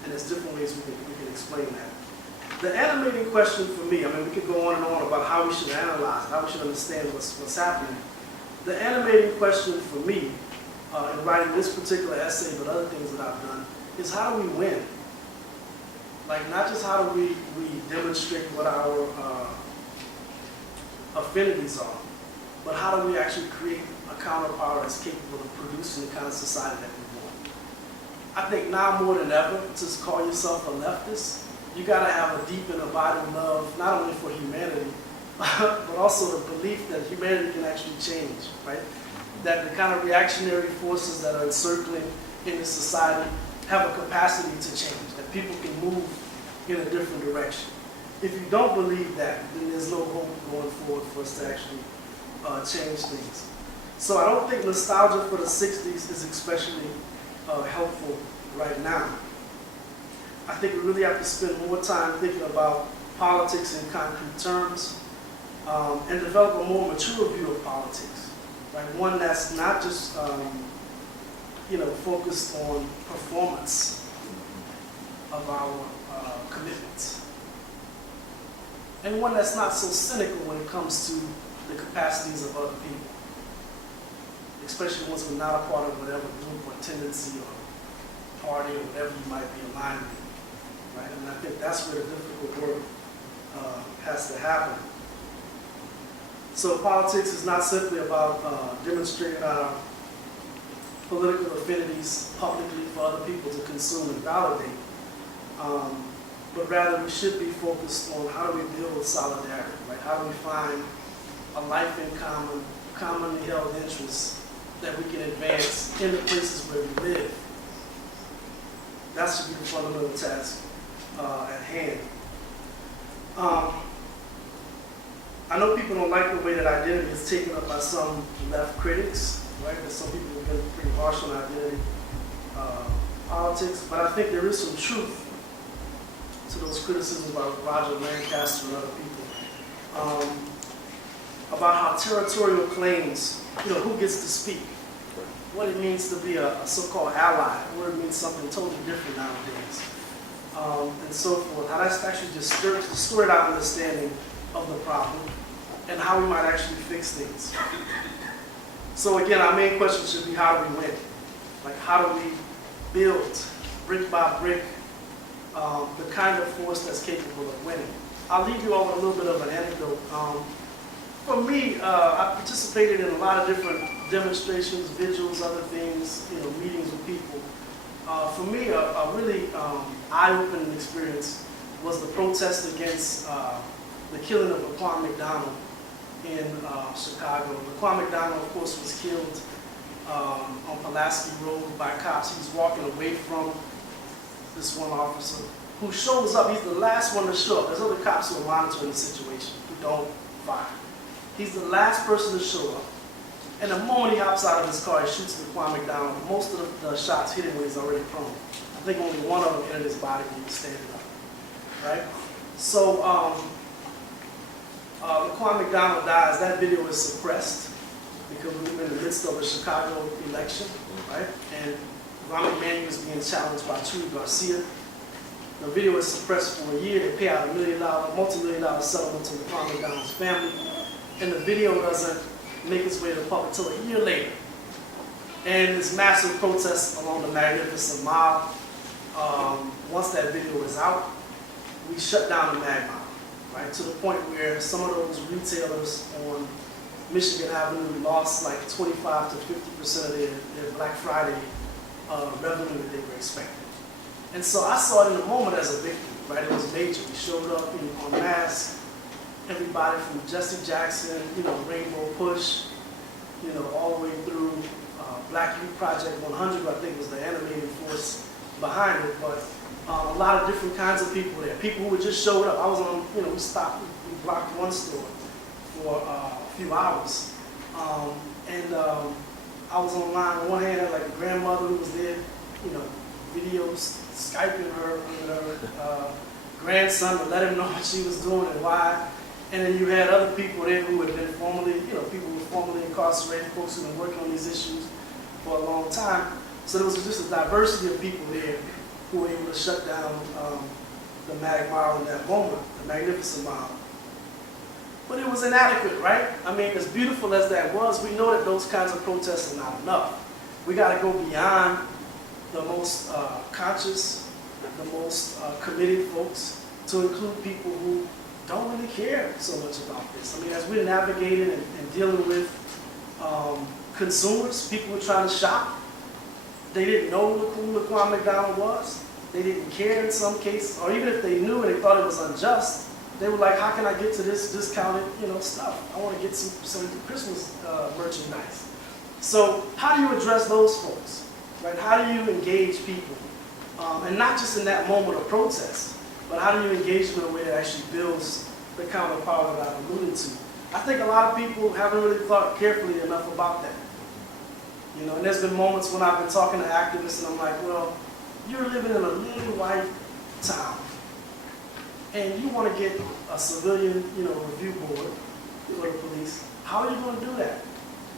And there's different ways we can explain that. The animating question for me, I mean, we could go on and on about how we should analyze it, how we should understand what's happening. The animating question for me, in writing this particular essay, but other things that I've done, is how do we win? Like, not just how do we demonstrate what our affinities are, but how do we actually create a counterpower that's capable of producing the kind of society that we want? I think now more than ever, to call yourself a leftist, you gotta have a deep and abiding love, not only for humanity, but also the belief that humanity can actually change, right? That the kind of reactionary forces that are encircling in the society have a capacity to change, that people can move in a different direction. If you don't believe that, then there's no hope going forward for us to actually change things. So I don't think nostalgia for the 60s is especially helpful right now. I think we really have to spend more time thinking about politics in concrete terms, and develop a more mature view of politics, right? One that's not just focused on performance of our commitments, and one that's not so cynical when it comes to the capacities of other people, especially once we're not a part of whatever group or tendency or party or whatever you might be aligned with, right? And I think that's where the difficult work has to happen. So politics is not simply about demonstrating our political affinities publicly for other people to consume and validate, but rather we should be focused on how do we build solidarity, right? How do we find a life in common, commonly held interests that we can advance in the places where we live. That should be the fundamental task at hand. I know people don't like the way that identity is taken up by some left critics, right? That some people have been pretty harsh on identity politics, but I think there is some truth to those criticisms by Roger Lancaster and other people about how territorial claims, who gets to speak, what it means to be a so-called ally, where it means something totally different nowadays, and so forth. How that's actually just distorted our understanding of the problem and how we might actually fix things. So again, our main question should be, how do we win? Like, how do we build, brick by brick, the kind of force that's capable of winning? I'll leave you all with a little bit of an anecdote. For me, I participated in a lot of different demonstrations, vigils, other things, meetings with people. For me, a really eye-opening experience was the protest against the killing of Laquan McDonald in Chicago. Laquan McDonald, of course, was killed on Pulaski Road by cops. He was walking away from this one officer who shows up. He's the last one to show up. There's other cops who are monitoring the situation who don't fire. He's the last person to show up. And the moment he hops out of his car, he shoots Laquan McDonald. Most of the shots hit him when he's already prone. I think only one of them entered his body when he was standing up. Right? So Laquan McDonald dies. That video is suppressed because we were in the midst of a Chicago election, right? And Rahm Emanuel is being challenged by Chuy Garcia. The video is suppressed for a year. They pay out $1 multi-million-dollar settlement to Laquan McDonald's family, and the video doesn't make its way to the public until a year later. And this massive protest along the Magnificent Mile. Once that video is out, we shut down the Mag Mile, right? To the point where some of those retailers on Michigan Avenue lost like 25 to 50% of their Black Friday revenue that they were expecting. And so I saw it in the moment as a victory, right? It was major. We showed up en masse. Everybody from Jesse Jackson, Rainbow Push, all the way through Black Youth Project 100, I think was the animating force behind it. But a lot of different kinds of people there. People who just showed up. I was on, we stopped, we blocked one store for a few hours. I was online. On one hand, I had like a grandmother who was there, videos, Skyping her with her grandson to let him know what she was doing and why. And then you had other people there who had been formerly, people who were formerly incarcerated, folks who had been working on these issues for a long time. So there was just a diversity of people there who were able to shut down the Mag Mile in that moment, the Magnificent Mile. But it was inadequate, right? I mean, as beautiful as that was, we know that those kinds of protests are not enough. We got to go beyond the most conscious, the most committed folks to include people who don't really care so much about this. I mean, as we're navigating and dealing with consumers, people who are trying to shop, they didn't know who Laquan McDonald was. They didn't care in some cases, or even if they knew and they thought it was unjust, they were like, how can I get to this discounted, stuff? I want to get some Christmas merchandise. So how do you address those folks, right? How do you engage people? And not just in that moment of protest, but how do you engage them in a way that actually builds the kind of power that I've alluded to? I think a lot of people haven't really thought carefully enough about that. And there's been moments when I've been talking to activists and I'm like, well, you're living in a little white town and you want to get a civilian, review board for the police. How are you going to do that?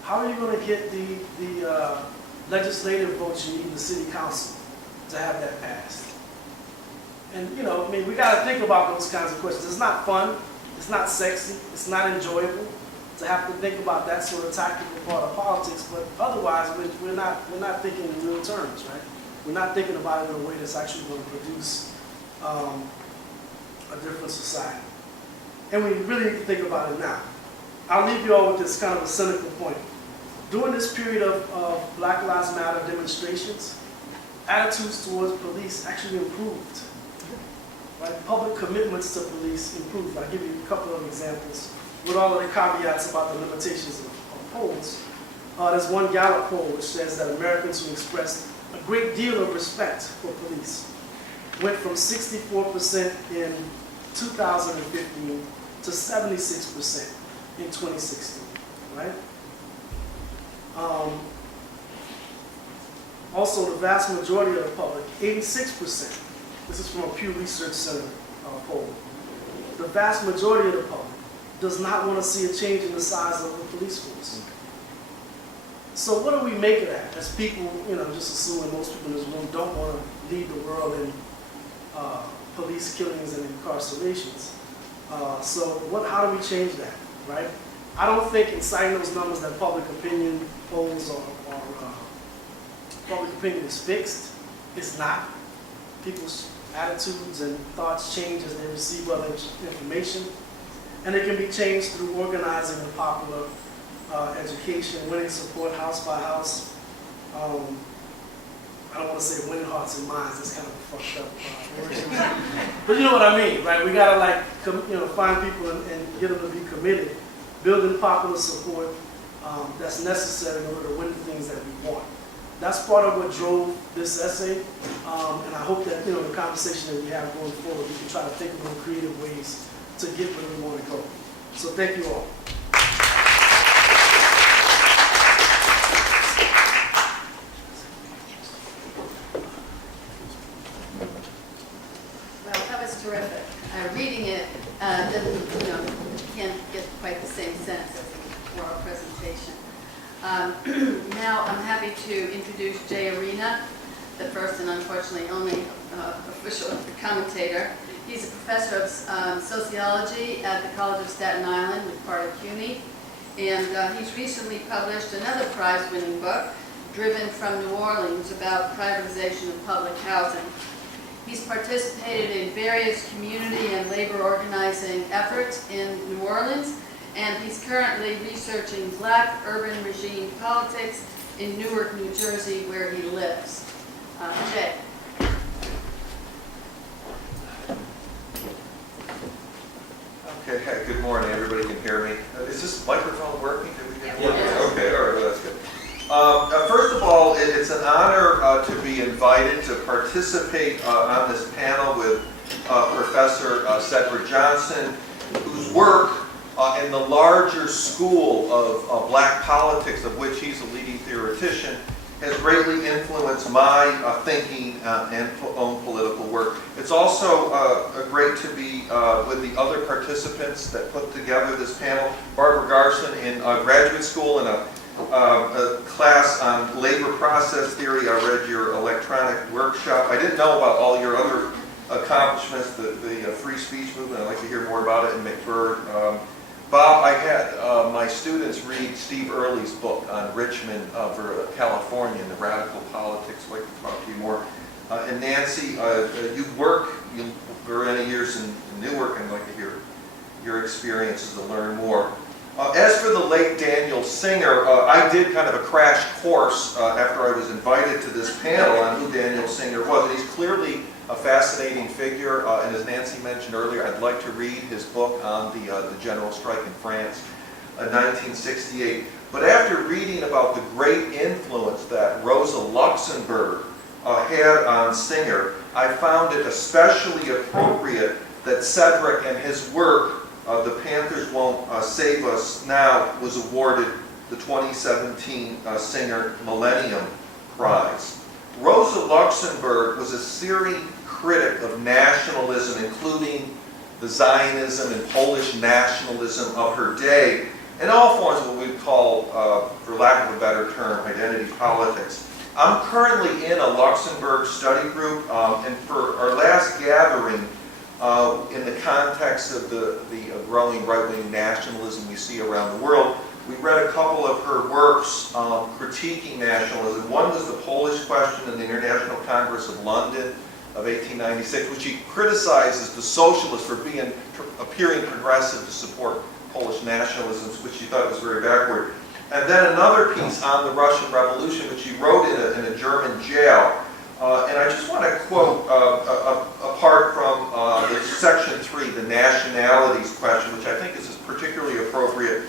How are you going to get the legislative votes you need in the city council to have that passed? And, we got to think about those kinds of questions. It's not fun. It's not sexy. It's not enjoyable to have to think about that sort of tactical part of politics. But otherwise, we're not thinking in real terms, right? We're not thinking about it in a way that's actually going to produce a different society. And we really need to think about it now. I'll leave you all with this kind of a cynical point. During this period of Black Lives Matter demonstrations, attitudes towards police actually improved. Right? Public commitments to police improved. I'll give you a couple of examples with all of the caveats about the limitations of polls. There's one Gallup poll which says that Americans who expressed a great deal of respect for police went from 64% in 2015 to 76% in 2016, right? Also, the vast majority of the public, 86%, this is from a Pew Research Center poll, the vast majority of the public does not want to see a change in the size of the police force. So what do we make of that? As people, just assuming most people in this room don't want to lead the world in police killings and incarcerations. How do we change that, right? I don't think in citing those numbers that public opinion polls or public opinion is fixed. It's not. People's attitudes and thoughts change as they receive other information. And it can be changed through organizing and popular education, winning support house by house. I don't want to say winning hearts and minds. That's kind of a fucked up word. But you know what I mean, right? We gotta find people and get them to be committed, building popular support that's necessary in order to win the things that we want. That's part of what drove this essay, and I hope that the conversation that we have going forward, we can try to think of more creative ways to get where we want to go. So thank you all. Well, that was terrific. Reading it can't get quite the same sense as an oral presentation. Now I'm happy to introduce Jay Arena, the first and unfortunately only official commentator. He's a professor of sociology at the College of Staten Island with part of CUNY, and he's recently published another prize-winning book, Driven from New Orleans, about privatization of public housing. He's participated in various community and labor organizing efforts in New Orleans, and he's currently researching Black urban regime politics in Newark, New Jersey, where he lives. Jay. Okay, hey, good morning. Everybody can hear me. Is this microphone working? Did we get it? Yes. Okay, all right, well, that's good. First of all, it's an honor to be invited to participate on this panel with Professor Cedric Johnson, whose work in the larger school of Black politics, of which he's a leading theoretician, has greatly influenced my thinking and own political work. It's also great to be with the other participants that put together this panel. Barbara Garson in graduate school in a class on labor process theory. I read your electronic workshop. I didn't know about all your other accomplishments, the free speech movement. I'd like to hear more about it in McBurd. Bob, I had my students read Steve Early's book on Richmond, California, and the radical politics. I'd like to talk to you more. And Nancy, you work for many years in Newark, and I'd like to hear your experiences to learn more. As for the late Daniel Singer, I did kind of a crash course after I was invited to this panel on who Daniel Singer was. And he's clearly a fascinating figure, and as Nancy mentioned earlier, I'd like to read his book on the general strike in France, 1968. But after reading about the great influence that Rosa Luxemburg had on Singer, I found it especially appropriate that Cedric and his work, The Panthers Won't Save Us Now, was awarded the 2017 Singer Millennium Prize. Rosa Luxemburg was a searing critic of nationalism, including the Zionism and Polish nationalism of her day, and all forms of what we'd call, for lack of a better term, identity politics. I'm currently in a Luxemburg study group, and for our last gathering, in the context of the growing right-wing nationalism we see around the world, we read a couple of her works critiquing nationalism. One was The Polish Question in the International Congress of London, of 1896, which he criticizes the socialists for appearing progressive to support Polish nationalism, which he thought was very backward. And then another piece on the Russian Revolution, which he wrote in a German jail. And I just want to quote a part from the section 3, the nationalities question, which I think is particularly appropriate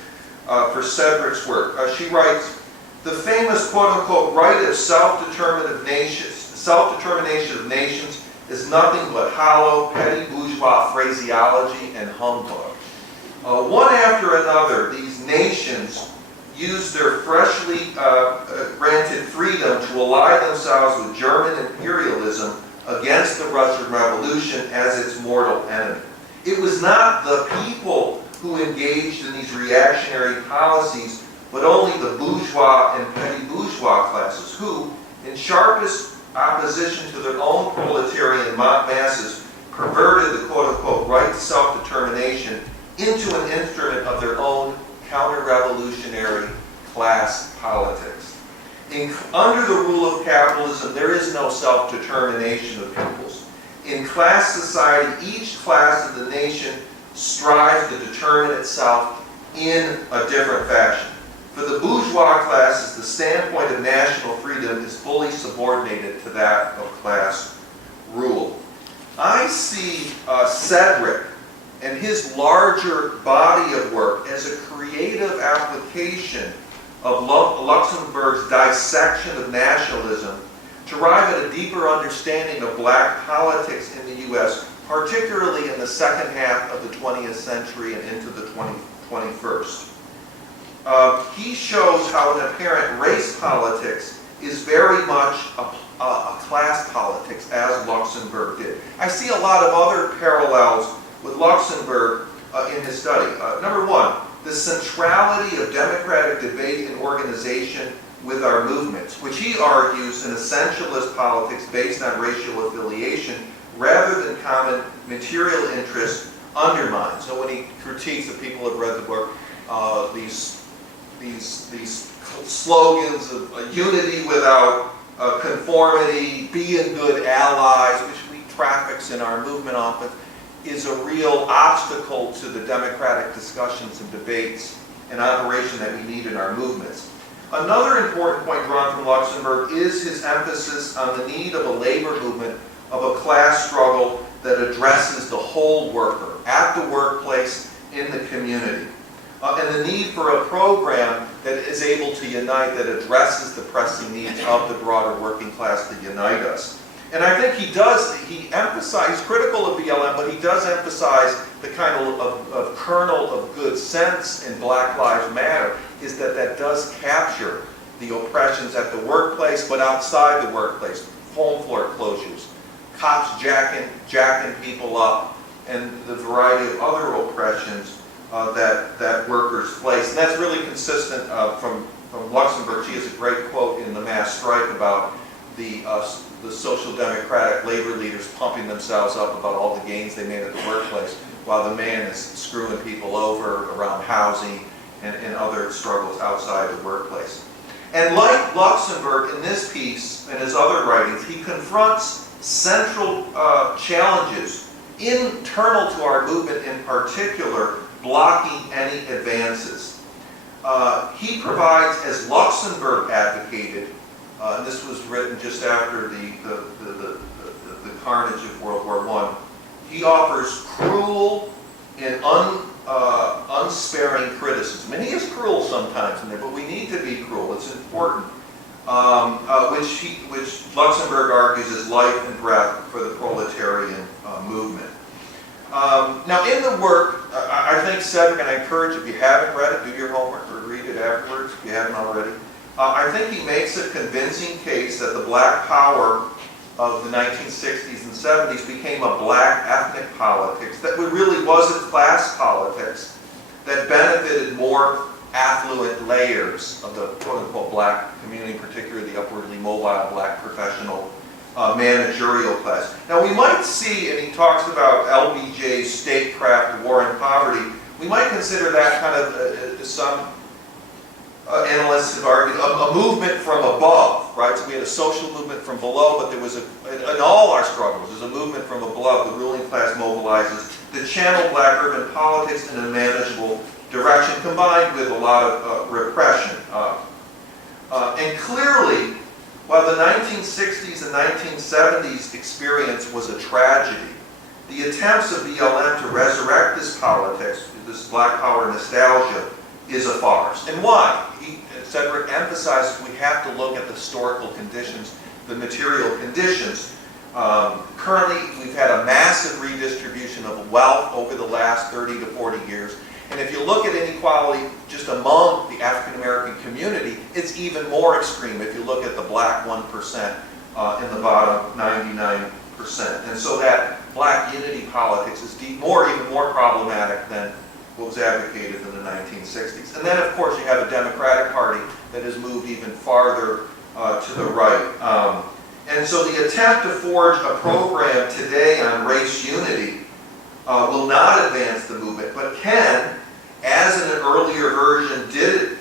for Cedric's work. She writes, the famous quote-unquote right of self-determination of nations is nothing but hollow, petty bourgeois phraseology and humbug. One after another, these nations use their freshly granted freedom to ally themselves with German imperialism against the Russian Revolution as its mortal enemy. It was not the people who engaged in these reactionary policies, but only the bourgeois and petty bourgeois classes who, in sharpest opposition to their own proletarian masses, perverted the quote-unquote right to self-determination into an instrument of their own counter-revolutionary class politics. Under the rule of capitalism, there is no self-determination of peoples. In class society, each class of the nation strives to determine itself in a different fashion. For the bourgeois classes, the standpoint of national freedom is fully subordinated to that of class rule. I see Cedric and his larger body of work as a creative application of Luxemburg's dissection of nationalism to arrive at a deeper understanding of black politics in the U.S., particularly in the second half of the 20th century and into the 21st. He shows how an apparent race politics is very much a class politics, as Luxemburg did. I see a lot of other parallels with Luxemburg in his study. Number one, the centrality of democratic debate and organization with our movements, which he argues an essentialist politics based on racial affiliation rather than common material interest undermines. So when he critiques, if people have read the book, these slogans of unity without conformity, being good allies, which we traffics in our movement often, is a real obstacle to the democratic discussions and debates and operation that we need in our movements. Another important point drawn from Luxemburg is his emphasis on the need of a labor movement, of a class struggle that addresses the whole worker at the workplace, in the community. And the need for a program that is able to unite, that addresses the pressing needs of the broader working class to unite us. And I think he emphasizes, he's critical of BLM, but he does emphasize the kind of kernel of good sense in Black Lives Matter, is that does capture the oppressions at the workplace, but outside the workplace, home floor closures, cops jacking people up, and the variety of other oppressions that workers face. And that's really consistent from Luxemburg. She has a great quote in The Mass Strike about the social democratic labor leaders pumping themselves up about all the gains they made at the workplace, while the man is screwing people over around housing and other struggles outside the workplace. And like Luxemburg in this piece and his other writings, he confronts central challenges internal to our movement, in particular, blocking any advances. He provides, as Luxemburg advocated, and this was written just after the carnage of World War I, he offers cruel and unsparing criticism. And he is cruel sometimes, but we need to be cruel. It's important. Which Luxemburg argues is life and breath for the proletarian movement. Now in the work, I think Cedric, and I encourage, if you haven't read it, do your homework or read it afterwards if you haven't already. I think he makes a convincing case that the black power of the 1960s and 70s became a black ethnic politics that really wasn't class politics, that benefited more affluent layers of the quote-unquote black community, particularly the upwardly mobile black professional managerial class. Now we might see, and he talks about LBJ's statecraft, war and poverty, we might consider that kind of some analysts have argued, a movement from above, right? So we had a social movement from below, but there was in all our struggles, there's a movement from above. The ruling class mobilizes to channel black urban politics in a manageable direction, combined with a lot of repression. And clearly, while the 1960s and 1970s experience was a tragedy, the attempts of BLM to resurrect this politics, this black power nostalgia, is a farce. And why? Cedric emphasizes we have to look at the historical conditions, the material conditions. Currently, we've had a massive redistribution of wealth over the last 30 to 40 years. And if you look at inequality just among the African American community, it's even more extreme if you look at the black 1% in the bottom 99%. And so that black unity politics is even more problematic than what was advocated in the 1960s. And then, of course, you have a Democratic Party that has moved even farther to the right. And so the attempt to forge a program today on race unity will not advance the movement, but can, as in an earlier version did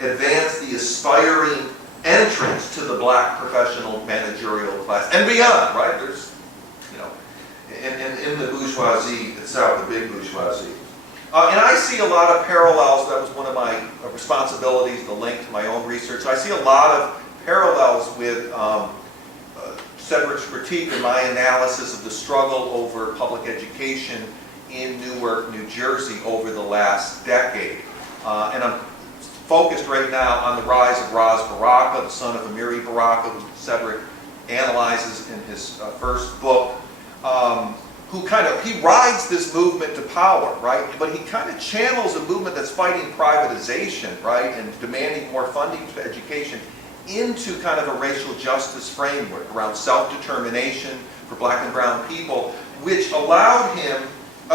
advance the aspiring entrance to the black professional managerial class and beyond, right? There's, you know, in the bourgeoisie itself, the big bourgeoisie. And I see a lot of parallels. That was one of my responsibilities, the link to my own research. I see a lot of parallels with Cedric's critique and my analysis of the struggle over public education in Newark, New Jersey over the last decade. And I'm focused right now on the rise of Ras Baraka, the son of Amiri Baraka, who Cedric analyzes in his first book, he rides this movement to power, right? But he kind of channels a movement that's fighting privatization, right, and demanding more funding for education into kind of a racial justice framework around self-determination for black and brown people, which allowed him,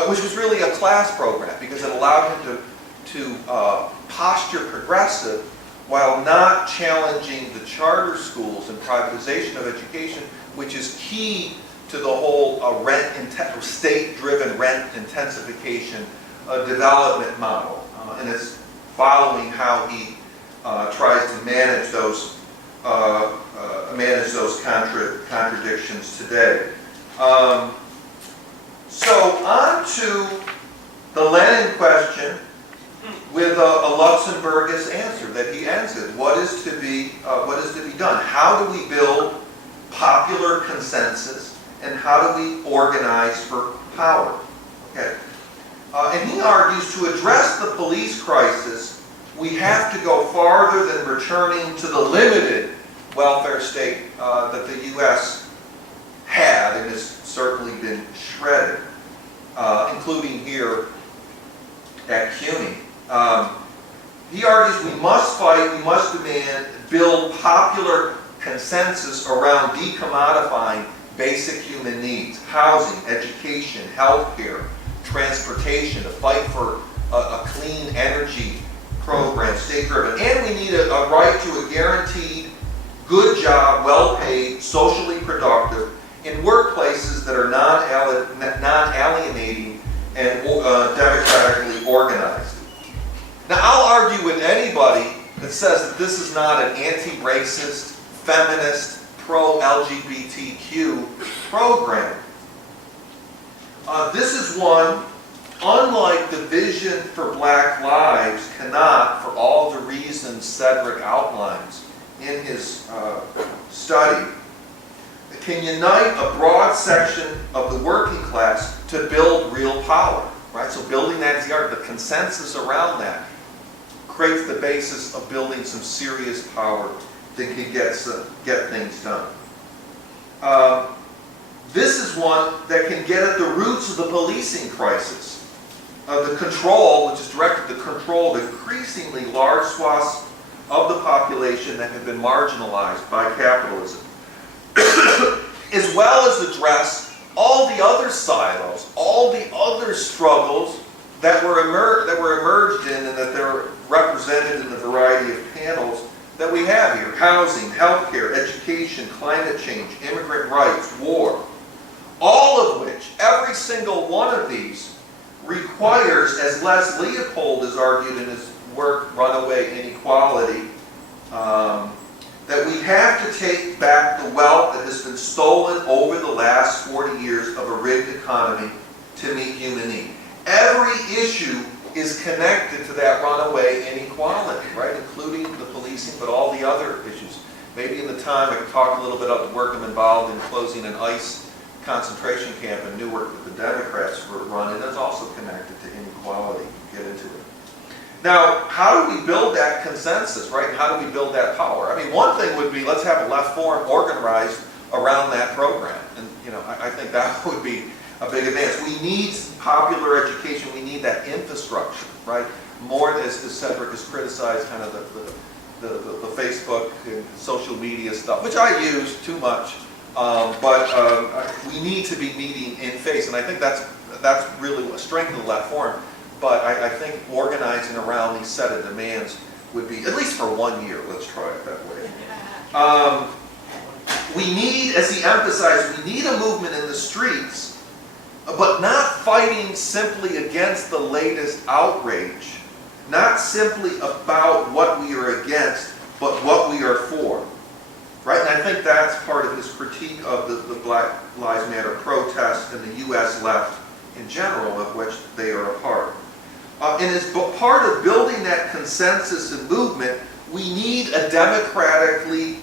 which was really a class program, because it allowed him to posture progressive while not challenging the charter schools and privatization of education, which is key to the whole state-driven rent intensification development model. And it's following how he tries to manage those contradictions today. So on to the Lenin question with a Luxemburgist answer that he ends with. What is to be done? How do we build popular consensus, and how do we organize for power? Okay. And he argues to address the police crisis, we have to go farther than returning to the limited welfare state that the U.S. had and has certainly been shredded, including here at CUNY. He argues we must fight, we must demand, build popular consensus around decommodifying basic human needs: housing, education, healthcare, transportation, a fight for a clean energy program, state-driven. And we need a right to a guaranteed, good job, well-paid, socially productive, in workplaces that are non-alienating and democratically organized. Now, I'll argue with anybody that says that this is not an anti-racist, feminist, pro-LGBTQ program. This is one, unlike the Vision for Black Lives, cannot, for all the reasons Cedric outlines in his study, can unite a broad section of the working class to build real power, right? So building that is the art, the consensus around that creates the basis of building some serious power that can get things done. This is one that can get at the roots of the policing crisis, the control, which is directed to control the increasingly large swaths of the population that have been marginalized by capitalism, as well as address all the other silos, all the other struggles that were emerged in and that they're represented in the variety of panels that we have here: housing, healthcare, education, climate change, immigrant rights, war. All of which, every single one of these, requires, as Les Leopold has argued in his work runaway inequality, that we have to take back the wealth that has been stolen over the last 40 years of a rigged economy to meet human need. Every issue is connected to that runaway inequality, right? Including the policing, but all the other issues. Maybe in the time I could talk a little bit about the work I'm involved in closing an ICE concentration camp in Newark that the Democrats were running. That's also connected to inequality. Get into it. Now, how do we build that consensus, right? And how do we build that power? I mean, one thing would be, let's have a left forum organized around that program. And, you know, I think that would be a big advance. We need popular education. We need that infrastructure, right? More, as Cedric has criticized, kind of the Facebook and social media stuff, which I use too much. But we need to be meeting in face. And I think that's really a strength of the left forum. But I think organizing around these set of demands would be, at least for 1 year, let's try it that way. We need, as he emphasized, we need a movement in the streets, but not fighting simply against the latest outrage, not simply about what we are against, but what we are for. Right? And I think that's part of his critique of the Black Lives Matter protests and the U.S. left in general, of which they are a part. And as part of building that consensus and movement, we need a democratically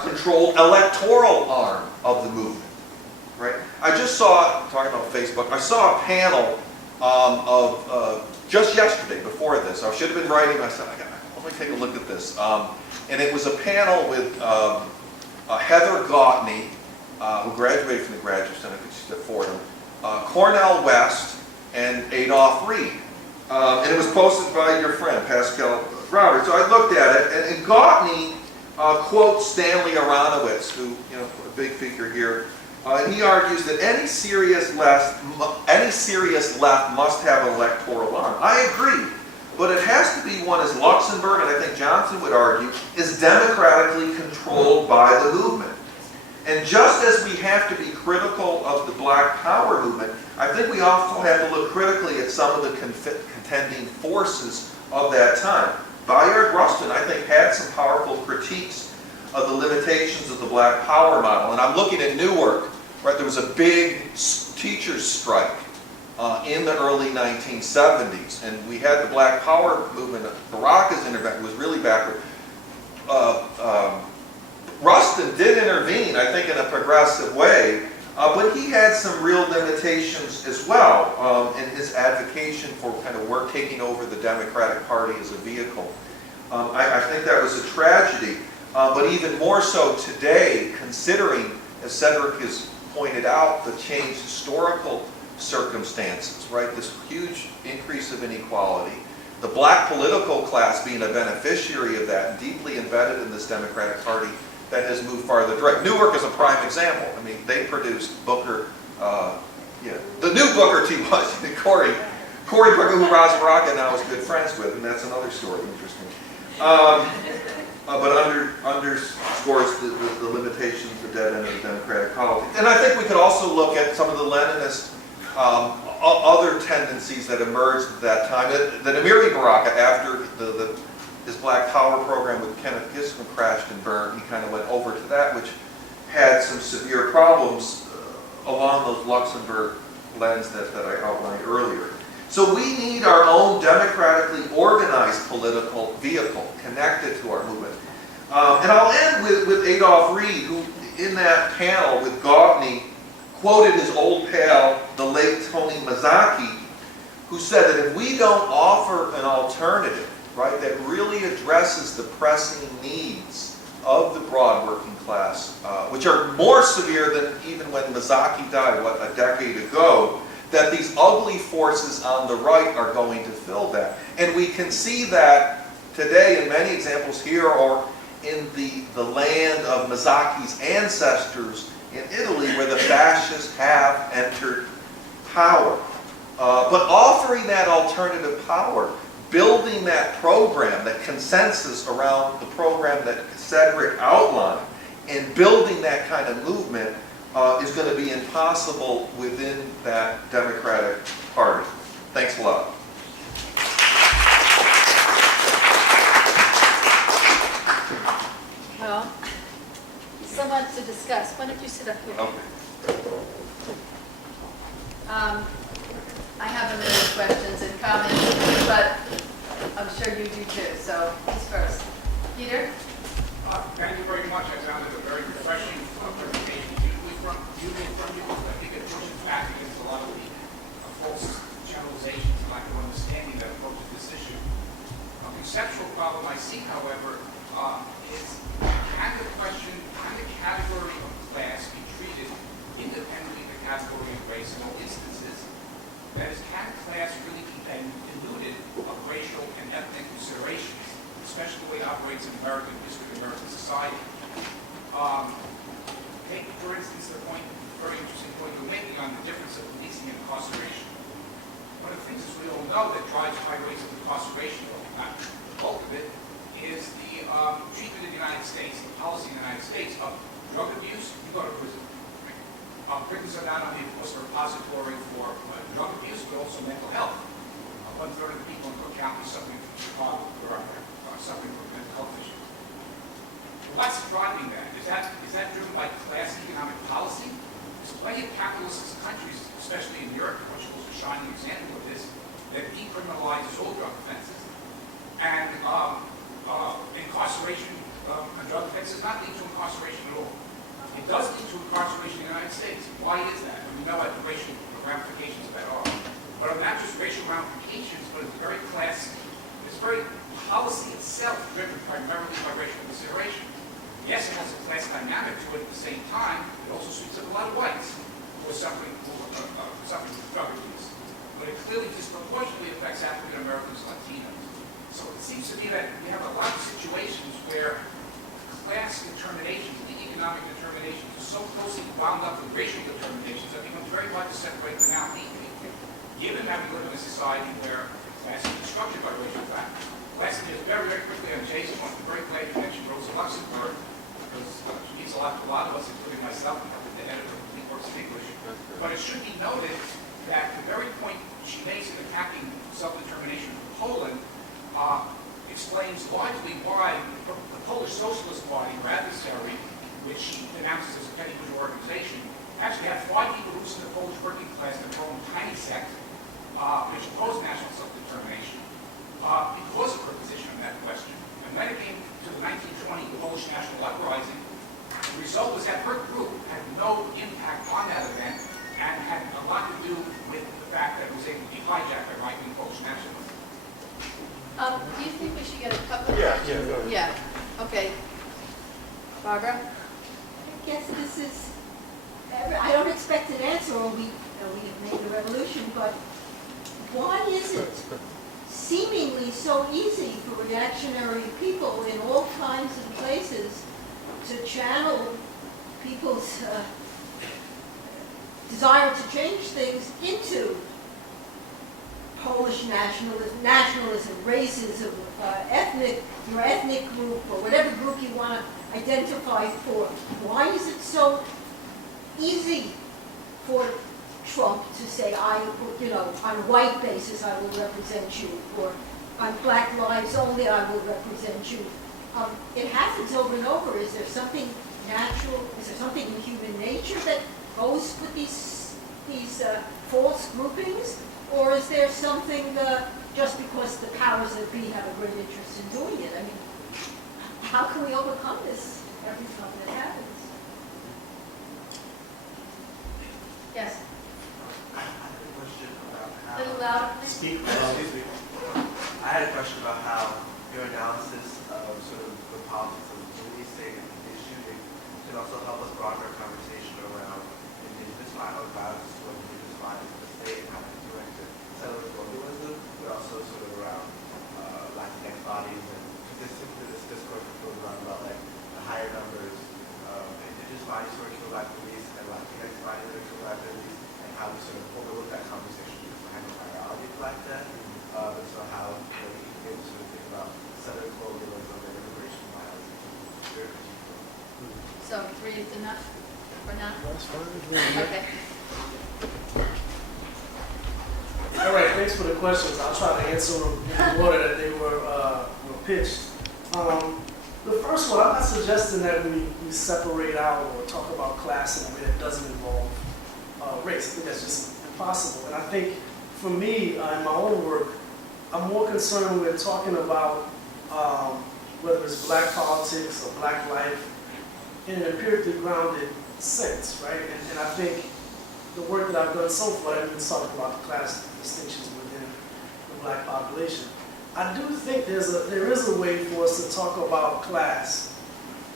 controlled electoral arm of the movement. Right? I just saw, talking about Facebook, I saw a panel just yesterday before this. I should have been writing, I said, let me take a look at this. And it was a panel with Heather Gautney, who graduated from the Graduate Center, I think she's at Fordham, Cornell West, and Adolph Reed. And it was posted by your friend, Pascal Roberts. So I looked at it, and Gautney quotes Stanley Aronowitz, who, you know, a big figure here. And he argues that any serious left must have an electoral arm. I agree, but it has to be one, as Luxembourg, and I think Johnson would argue, is democratically controlled by the movement. And just as we have to be critical of the Black Power movement, I think we also have to look critically at some of the contending forces of that time. Bayard Rustin, I think, had some powerful critiques of the limitations of the Black Power model. And I'm looking at Newark, right? There was a big teachers' strike in the early 1970s, and we had the Black Power movement. Baraka's intervention was really backward. Rustin did intervene, I think, in a progressive way, but he had some real limitations as well in his advocacy for kind of work taking over the Democratic Party as a vehicle. I think that was a tragedy, but even more so today, considering, as Cedric has pointed out, the changed historical circumstances, right? This huge increase of inequality, the Black political class being a beneficiary of that, and deeply embedded in this Democratic Party that has moved farther direct. Newark is a prime example. I mean, they produced Booker, the new Booker T. Washington, Cory Booker, who Roz Baraka now is good friends with, and that's another story, interesting. But underscores the limitations, the dead end of the democratic politics. And I think we could also look at some of the Leninist other tendencies that emerged at that time. That Amiri Baraka, after his Black Power program with Kenneth Gisman crashed and burned, he kind of went over to that, which had some severe problems along those Luxembourg lens that I outlined earlier. So we need our own democratically organized political vehicle connected to our movement. And I'll end with Adolph Reed, who in that panel with Gautney quoted his old pal, the late Tony Mazzocchi, who said that if we don't offer an alternative, right, that really addresses the pressing needs of the broad working class, which are more severe than even when Mazzocchi died, a decade ago, that these ugly forces on the right are going to fill that. And we can see that today in many examples here, or in the land of Mazzocchi's ancestors in Italy, where the fascists have entered power. But offering that alternative power, building that program, that consensus around the program that Cedric outlined, and building that kind of movement is going to be impossible within that Democratic Party. Thanks a lot. why don't you sit up here? Okay. I have a million questions and comments, but I'm sure you do too, so who's first? Peter? Thank you very much. I found it a very refreshing presentation. Usually from you, I think it pushes back against a lot of the false generalizations and lack of understanding that approaches this issue. The conceptual problem I see, however, is can the category of class be treated independently of the category of race in all instances? That is, can class really be denuded of racial and ethnic considerations, especially the way it operates in American history, American society? Take, for instance, the point, very interesting point you're making on the difference of policing and incarceration. One of the things, as we all know, that drives high rates of incarceration, or not the bulk of it, is the treatment in the United States, the policy in the United States of drug abuse, you go to prison. Prisons are not only, of course, a repository for drug abuse, but also mental health. One-third of the people in Cook County suffering from suffering from mental health issues. What's driving that? Is that driven by class economic policy? There's plenty of capitalist countries, especially in Europe, Portugal is a shining example of this, that decriminalizes all drug offenses. And incarceration on drug offenses does not lead to incarceration at all. It does lead to incarceration in the United States. Why is that? And we know what the racial ramifications of that are. But not just racial ramifications, but it's very policy itself driven primarily by racial consideration. Yes, it has a class dynamic to it at the same time. It also sweeps up a lot of whites who are suffering from drug abuse. But it clearly disproportionately affects African Americans, Latinos. So it seems to me that we have a lot of situations where class determinations, the economic determinations, are so closely wound up with racial determinations that it becomes very hard to separate them out neatly. Given that we live in a society where class is structured by racial factors. Lastly, just very, very quickly on Jay's point, I'm very glad you mentioned Rosa Luxemburg, because she means a lot to a lot of us, including myself, and the editor of Complete Works in English. But it should be noted that the very point she makes in attacking self-determination for Poland explains largely why the Polish Socialist Party, her adversary, which she denounces as a petty bourgeois organization, actually had 5 people roots in the Polish working class that formed a tiny sect which opposed national self-determination because of her position on that question. And when it came to the 1920 Polish national uprising, the result was that her group had no impact on that event and had a lot to do with the fact that it was able to be hijacked by right-wing Polish nationalists. Do you think we should get a couple of Yeah, questions? go ahead. Yeah, okay. Barbara? I guess this is, I don't expect an answer or we have made a revolution, but why is it seemingly so easy for reactionary people in all kinds of places to channel people's desire to change things into Polish nationalism, racism, your ethnic group, or whatever group you want to identify for? Why is it so easy for Trump to say, on a white basis I will represent you, or on Black Lives Only I will represent you? It happens over and over. Is there something natural? Is there something in human nature that goes with these false groupings? Or is there something just because the powers that be have a great interest in doing it? I mean, how can we overcome this every time it happens? Yes. I had a question about how... A little louder, please. Excuse me. I had a question about how your analysis of sort of the politics of the police state and police shooting can also help us broaden our conversation around indigenous violence, toward indigenous violence in the state, and how it's doing to settle colonialism, but also sort of around Latinx bodies, and consistently this discourse that goes around about like the higher numbers of indigenous bodies who are killed by police and Latinx bodies who are killed by police, and how we sort of overlook that conversation because we have no priority like that. And so how we can be able to sort of think about Southern colonialism and immigration violence in very particular. So 3 is enough for now? That's fine. Okay. All right, thanks for the questions. I'll try to answer them in the order that they were pitched. The first one, I'm not suggesting that we separate out or talk about class in a way that doesn't involve race. I think that's just impossible. And I think for me, in my own work, I'm more concerned with talking about whether it's black politics or black life in an empirically grounded sense, right? And I think the work that I've done so far, I've been talking about the class distinctions within the black population. I do think there is a way for us to talk about class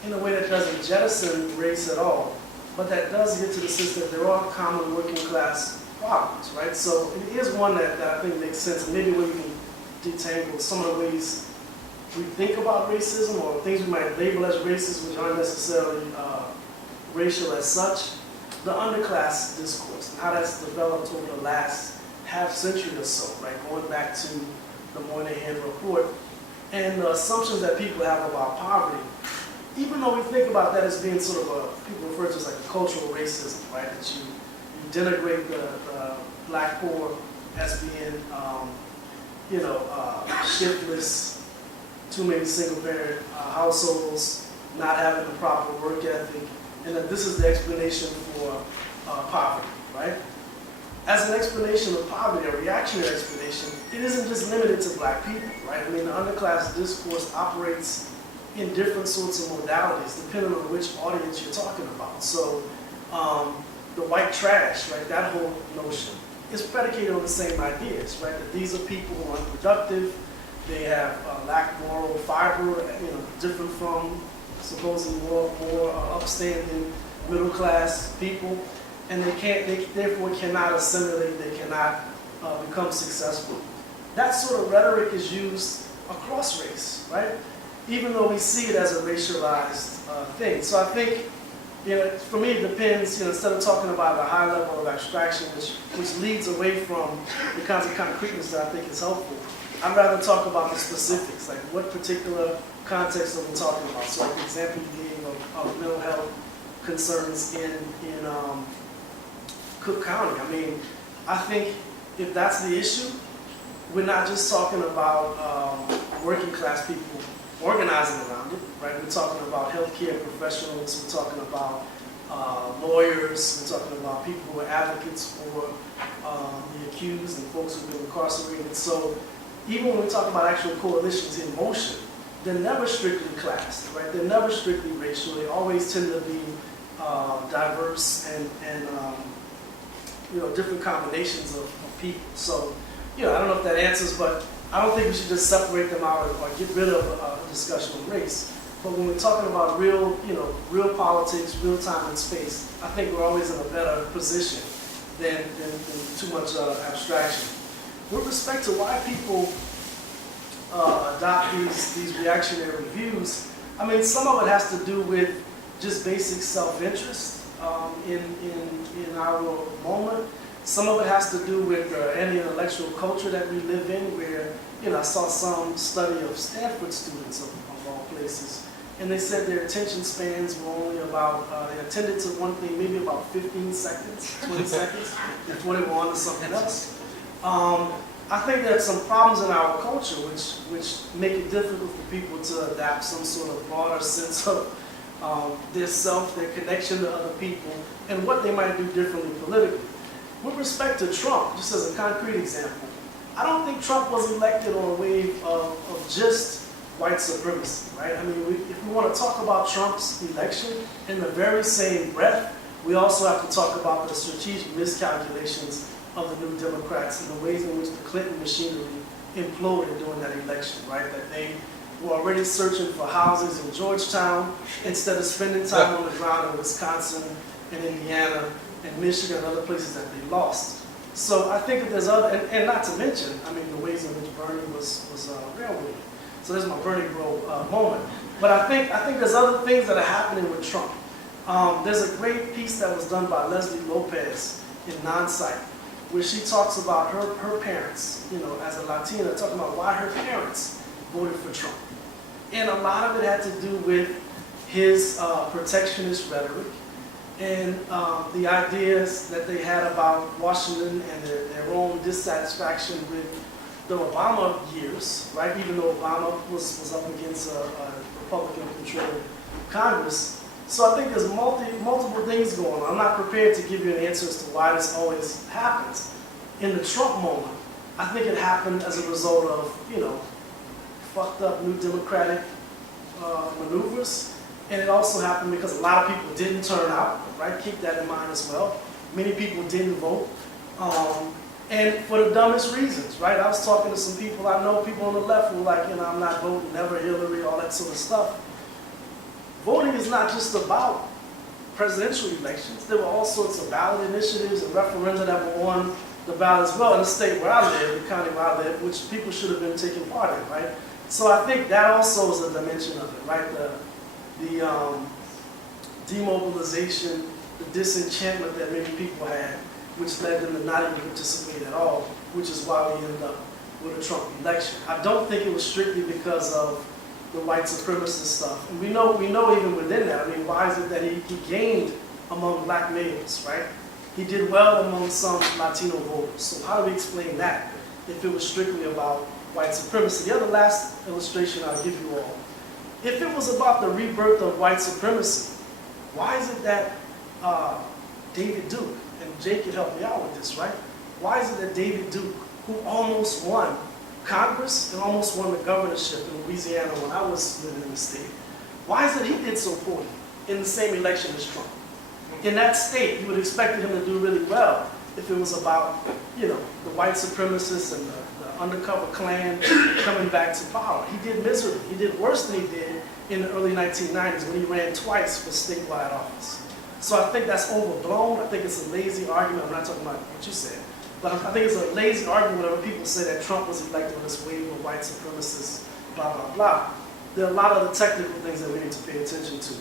in a way that doesn't jettison race at all, but that does get to the sense that there are common working class problems, right? So it is one that I think makes sense, and maybe we can detangle some of the ways we think about racism or things we might label as racist, which aren't necessarily racial as such. The underclass discourse and how that's developed over the last half century or so, right? Going back to the Moynihan Report and the assumptions that people have about poverty. Even though we think about that as being sort of people refer to as like a cultural racism, right? That you denigrate the black poor as being, shiftless, too many single parent households, not having the proper work ethic, and that this is the explanation for poverty, right? As an explanation of poverty, a reactionary explanation, it isn't just limited to black people, right? I mean, the underclass discourse operates in different sorts of modalities, depending on which audience you're talking about. So, the white trash, right, that whole notion is predicated on the same ideas, right? That these are people who are unproductive, they have lack moral fiber, different from supposedly more upstanding middle class people, and they therefore cannot assimilate, they cannot become successful. That sort of rhetoric is used across race, right? Even though we see it as a racialized thing. So I think, for me it depends, instead of talking about a high level of abstraction, which leads away from the kinds of concreteness that I think is helpful, I'd rather talk about the specifics, like what particular context are we talking about. So like the example you gave of mental health concerns in Cook County. I mean, I think if that's the issue, we're not just talking about working class people organizing around it, right? We're talking about healthcare professionals, we're talking about lawyers, we're talking about people who are advocates for the accused and folks who've been incarcerated. So even when we talk about actual coalitions in motion, they're never strictly classed, right? They're never strictly racial. They always tend to be diverse and different combinations of people. So, I don't know if that answers, but I don't think we should just separate them out or get rid of a discussion on race. But when we're talking about real politics, real time and space, I think we're always in a better position than too much abstraction. With respect to why people adopt these reactionary views, I mean, some of it has to do with just basic self-interest in our moment. Some of it has to do with the anti-intellectual culture that we live in, where, I saw some study of Stanford students of all places, and they said their attention spans were only about, they attended to one thing maybe about 15 seconds, 20 seconds, before they were on to something else. I think there's some problems in our culture which make it difficult for people to adapt some sort of broader sense of their self, their connection to other people, and what they might do differently politically. With respect to Trump, just as a concrete example, I don't think Trump was elected on a wave of just white supremacy, right? I mean, if we want to talk about Trump's election in the very same breath, we also have to talk about the strategic miscalculations of the New Democrats and the ways in which the Clinton machinery imploded during that election, right? That they were already searching for houses in Georgetown instead of spending time on the ground in Wisconsin and Indiana and Michigan and other places that they lost. So I think that there's other, and not to mention, I mean, the ways in which Bernie was railroaded. So there's my Bernie bro moment. But I think there's other things that are happening with Trump. There's a great piece that was done by Leslie Lopez in Non-Site, where she talks about her parents, as a Latina, talking about why her parents voted for Trump. And a lot of it had to do with his protectionist rhetoric and the ideas that they had about Washington and their own dissatisfaction with the Obama years, right? Even though Obama was up against a Republican-controlled Congress. So I think there's multiple things going on. I'm not prepared to give you an answer as to why this always happens. In the Trump moment, I think it happened as a result of, fucked up new Democratic maneuvers. And it also happened because a lot of people didn't turn out, right? Keep that in mind as well. Many people didn't vote. And for the dumbest reasons, right? I was talking to some people, I know people on the left who were like, I'm not voting, never Hillary, all that sort of stuff. Voting is not just about presidential elections. There were all sorts of ballot initiatives and referenda that were on the ballot as well in the state where I live, the county where I live, which people should have been taking part in, right? So I think that also is a dimension of it, right? The demobilization, the disenchantment that many people had, which led them to not even participate at all, which is why we ended up with a Trump election. I don't think it was strictly because of the white supremacist stuff. And we know even within that, why is it that he gained among black males, right? He did well among some Latino voters. So how do we explain that if it was strictly about white supremacy? The other last illustration I'll give you all. If it was about the rebirth of white supremacy, why is it that David Duke, and Jake can help me out with this, right? Why is it that David Duke, who almost won Congress and almost won the governorship in Louisiana when I was living in the state, why is it he did so poorly in the same election as Trump? In that state, you would expect him to do really well if it was about, the white supremacists and the undercover Klan coming back to power. He did miserably. He did worse than he did in the early 1990s when he ran twice for statewide office. So I think that's overblown. I think it's a lazy argument. I'm not talking about what you said. But I think it's a lazy argument whenever people say that Trump was elected on this wave of white supremacists, blah, blah, blah. There are a lot of the technical things that we need to pay attention to.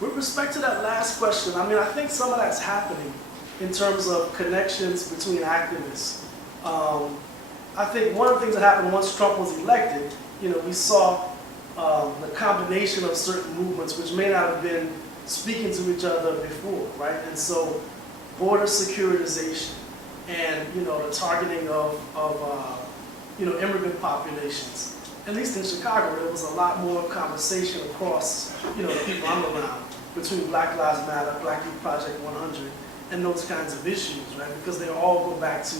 With respect to that last question, I think some of that's happening in terms of connections between activists. I think one of the things that happened once Trump was elected, we saw the combination of certain movements which may not have been speaking to each other before, right? And so border securitization and, the targeting of immigrant populations. At least in Chicago, there was a lot more conversation across, the people I'm around between Black Lives Matter, Black Youth Project 100, and those kinds of issues, right? Because they all go back to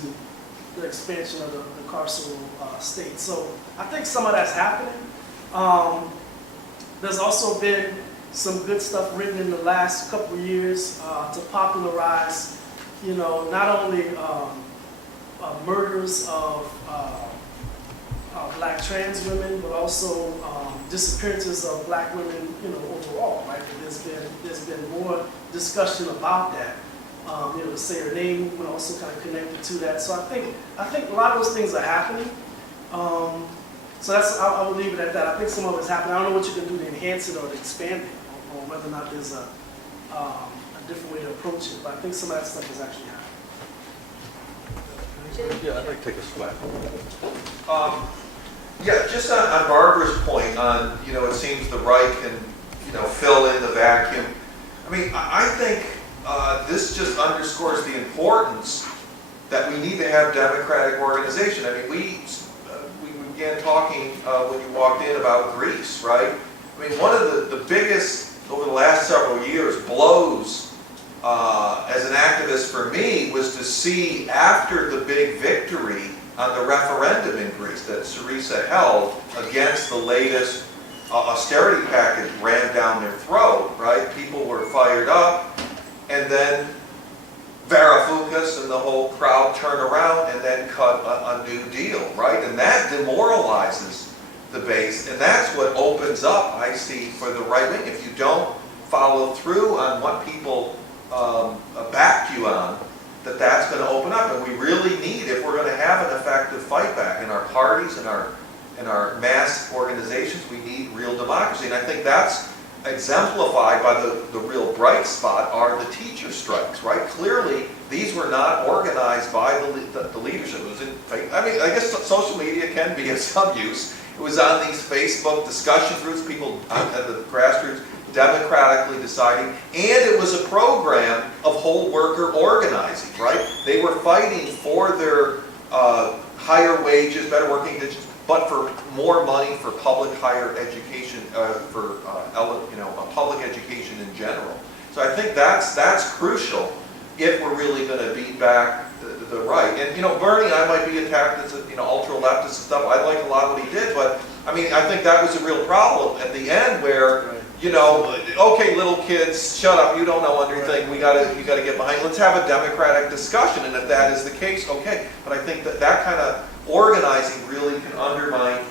the expansion of the carceral state. So I think some of that's happening. There's also been some good stuff written in the last couple of years to popularize, not only murders of black trans women, but also disappearances of black women, overall, right? There's been more discussion about that. To say her name, also kind of connected to that. So I think a lot of those things are happening. So I will leave it at that. I think some of it's happening. I don't know what you can do to enhance it or to expand it, or whether or not there's a different way to approach it. But I think some of that stuff is actually happening. Yeah, I'd like to take a swag. Yeah, just on Barbara's point on, it seems the right can, fill in the vacuum. I think this just underscores the importance that we need to have democratic organization. We began talking when you walked in about Greece, right? One of the biggest, over the last several years, blows as an activist for me was to see after the big victory on the referendum in Greece that Syriza held against the latest austerity package rammed down their throat, right? People were fired up, and then Varoufakis and the whole crowd turn around and then cut a new deal, right? And that demoralizes the base, and that's what opens up, I see, for the right wing. If you don't follow through on what people backed you on, that's going to open up. And we really need, if we're going to have an effective fight back in our parties and our mass organizations, we need real democracy. And I think that's exemplified by the real bright spot are the teacher strikes, right? Clearly, these were not organized by the leadership. It was I guess social media can be of some use. It was on these Facebook discussion groups, people at the grassroots democratically deciding, and it was a program of whole worker organizing, right? They were fighting for their higher wages, better working conditions, but for more money for public higher education, public education in general. So I think that's crucial if we're really going to beat back the right. And Bernie, I might be attacked as ultra leftist and stuff. I like a lot of what he did, but I mean, I think that was a real problem at the end where, okay, little kids, shut up, you don't know anything, you gotta get behind, let's have a democratic discussion, and if that is the case, okay. But I think that kind of organizing really can undermine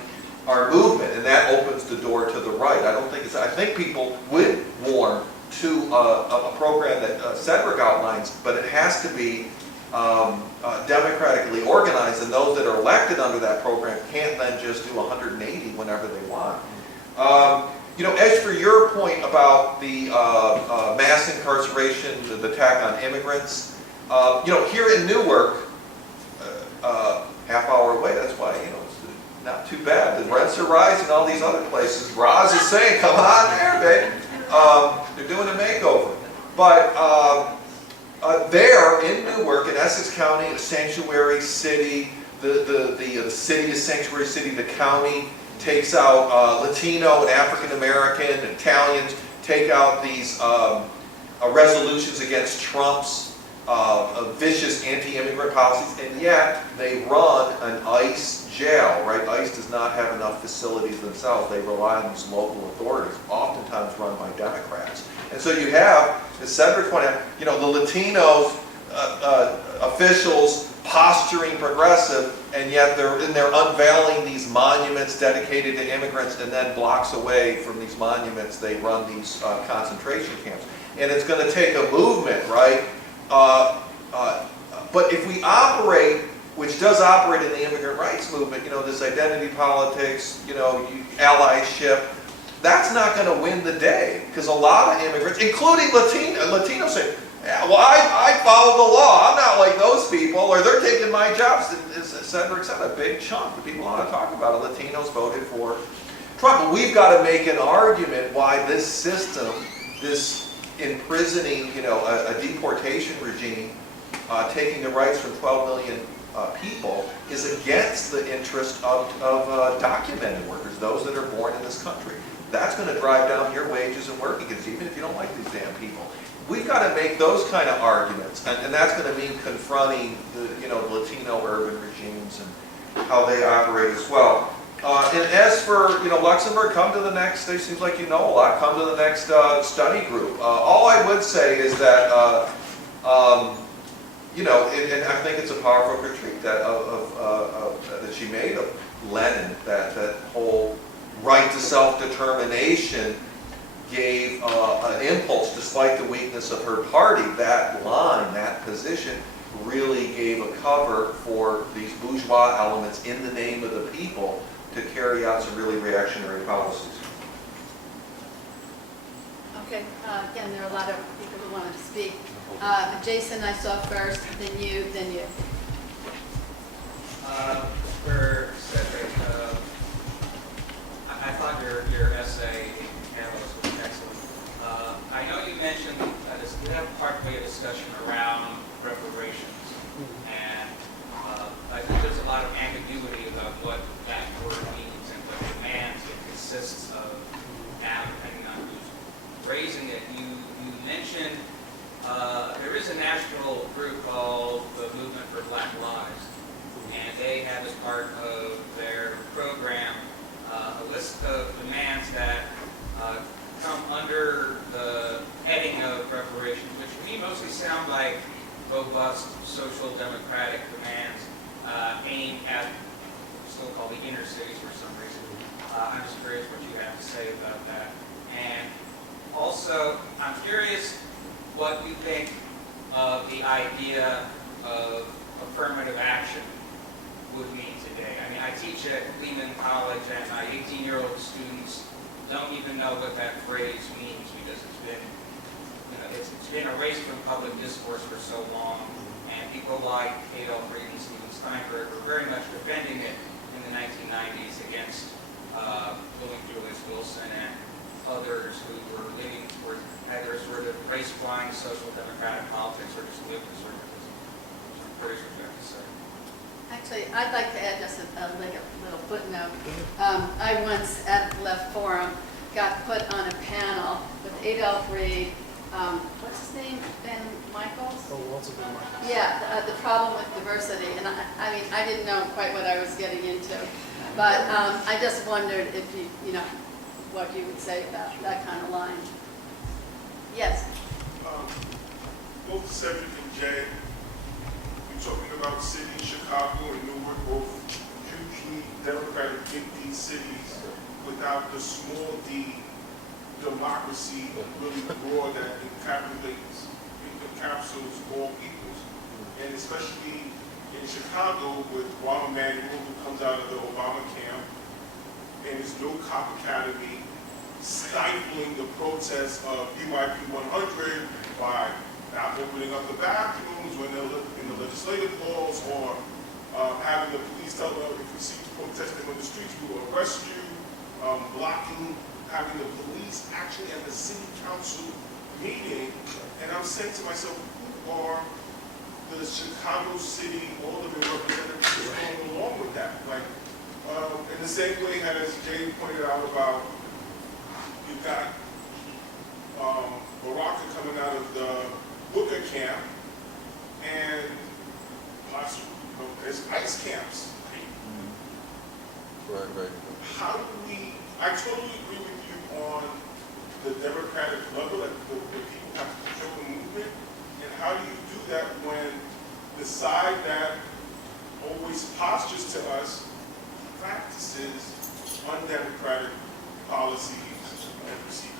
our movement, and that opens the door to the right. I think people would warm to a program that Cedric outlines, but it has to be democratically organized, and those that are elected under that program can't then just do 180 whenever they want. As for your point about the mass incarceration, the attack on immigrants, here in Newark, half hour away, that's why, it's not too bad. The rents are rising, all these other places. Roz is saying, come on there, babe. They're doing a makeover. But there in Newark, in Essex County, a sanctuary city, the city is sanctuary city, the county takes out Latino and African American and Italians, take out these resolutions against Trump's vicious anti-immigrant policies, and yet they run an ICE jail, right? ICE does not have enough facilities themselves. They rely on these local authorities, oftentimes run by Democrats. And so you have, as Cedric pointed out, the Latinos officials posturing progressive, and yet they're unveiling these monuments dedicated to immigrants, and then blocks away from these monuments they run these concentration camps. And it's going to take a movement, right? But if we operate, which does operate in the immigrant rights movement, this identity politics, allyship, that's not going to win the day, because a lot of immigrants, including Latinos, say, yeah, well, I follow the law. I'm not like those people, or they're taking my jobs. As Cedric said, a big chunk of people want to talk about it. Latinos voted for Trump. But we've got to make an argument why this system, this imprisoning, a deportation regime, taking the rights from 12 million people, is against the interest of documented workers, those that are born in this country. That's going to drive down your wages and working conditions, even if you don't like these damn people. We've got to make those kind of arguments, and that's going to mean confronting the Latino urban regimes and how they operate as well. And as for Luxembourg, come to the next. It seems like you know a lot. Come to the next study group. All I would say is that and I think it's a powerful critique that that she made of Lenin. That whole right to self-determination gave an impulse, despite the weakness of her party. That line, that position, really gave a cover for these bourgeois elements in the name of the people to carry out some really reactionary policies. Okay, again, there are a lot of people who wanted to speak. Jason, I saw first, then you, then you. For Cedric, I thought your essay in Catalyst was excellent. I know you mentioned you have partly a discussion around reparations, and I think there's a lot of ambiguity about what that word means and what demands it consists of now, depending on who's raising it. You mentioned there is a national group called the Movement for Black Lives, and they have as part of their program a list of demands that come under the heading of reparations, which to me mostly sound like robust social democratic demands aimed at still called the inner cities for some reason. I'm just curious what you have to say about that. And also, I'm curious what you think of the idea of affirmative action would mean today. I mean, I teach at Lehman College, and my 18-year-old students don't even know what that phrase means because it's been erased from public discourse for so long, and people like Adolf Reed and Steven Steinberg were very much defending it in the 1990s against William Julius Wilson and others who were leaning towards either sort of race-blind social democratic politics or just liberal conservatism. So I'm curious what you have to say. Actually, I'd like to add just like a little footnote. I once at Left Forum got put on a panel with Adolph Reed, what's his name, Ben Michaels? Oh, lots of them. Yeah, the problem with diversity, and I mean, I didn't know quite what I was getting into, but I just wondered if you know, what you would say about that kind of line. Yes? Both Cedric and Jay, you're talking about cities, Chicago and Newark, both hugely democratic big D cities without the small d democracy really broad that encapsulates all peoples. And especially in Chicago with Rahm Emanuel, who comes out of the Obama camp, and there's no cop academy stifling the protests of DYP 100 by not opening up the bathrooms when they're in the legislative halls, or having the police tell them if we see you protesting on the streets, we will arrest you, blocking, having the police actually at the city council meeting. And I'm saying to myself, who are the Chicago City Alderman representatives going along with that? Like, in the same way as Jay pointed out about, you've got Baraka coming out of the Booker camp, and there's ICE camps. Right. How do we, I totally agree with you on the democratic level, that the people have to control the movement, and how do you do that when the side that always postures to us practices undemocratic policies and procedures?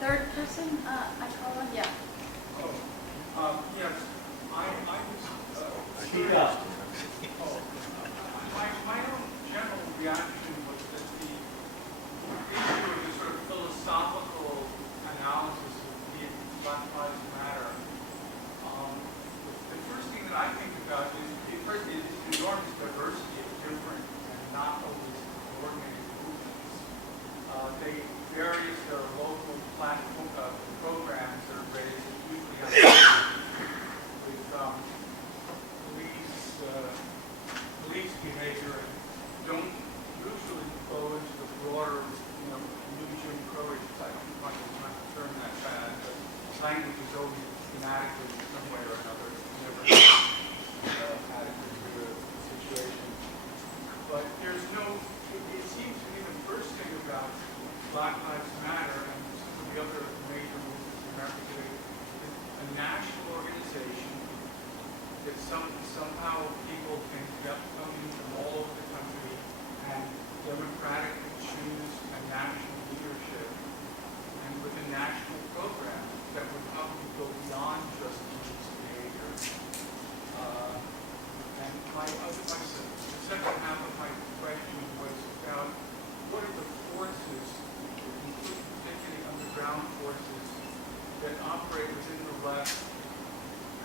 Third person, I call on, yeah. Yes, I was Speak up. my own general reaction was that the issue of the sort of philosophical analysis of the Black Lives Matter, the first thing that I think about is the enormous diversity of different and not always coordinated movements. They various local platform programs that are raised usually on with police behavior and don't usually impose the broader, new Jim Crow-ish type. I'm not term that bad, but language is always thematically some way or another never adequate to the situation. But there's no, it seems to me the first thing about Black Lives Matter and some of the other major movements in America today is a national organization that somehow people can come in from all over the country and democratically choose a national leadership, and with a national program that would probably go beyond just police behavior. And the second half of my question was about what are the forces, including particularly underground forces, that operate within the left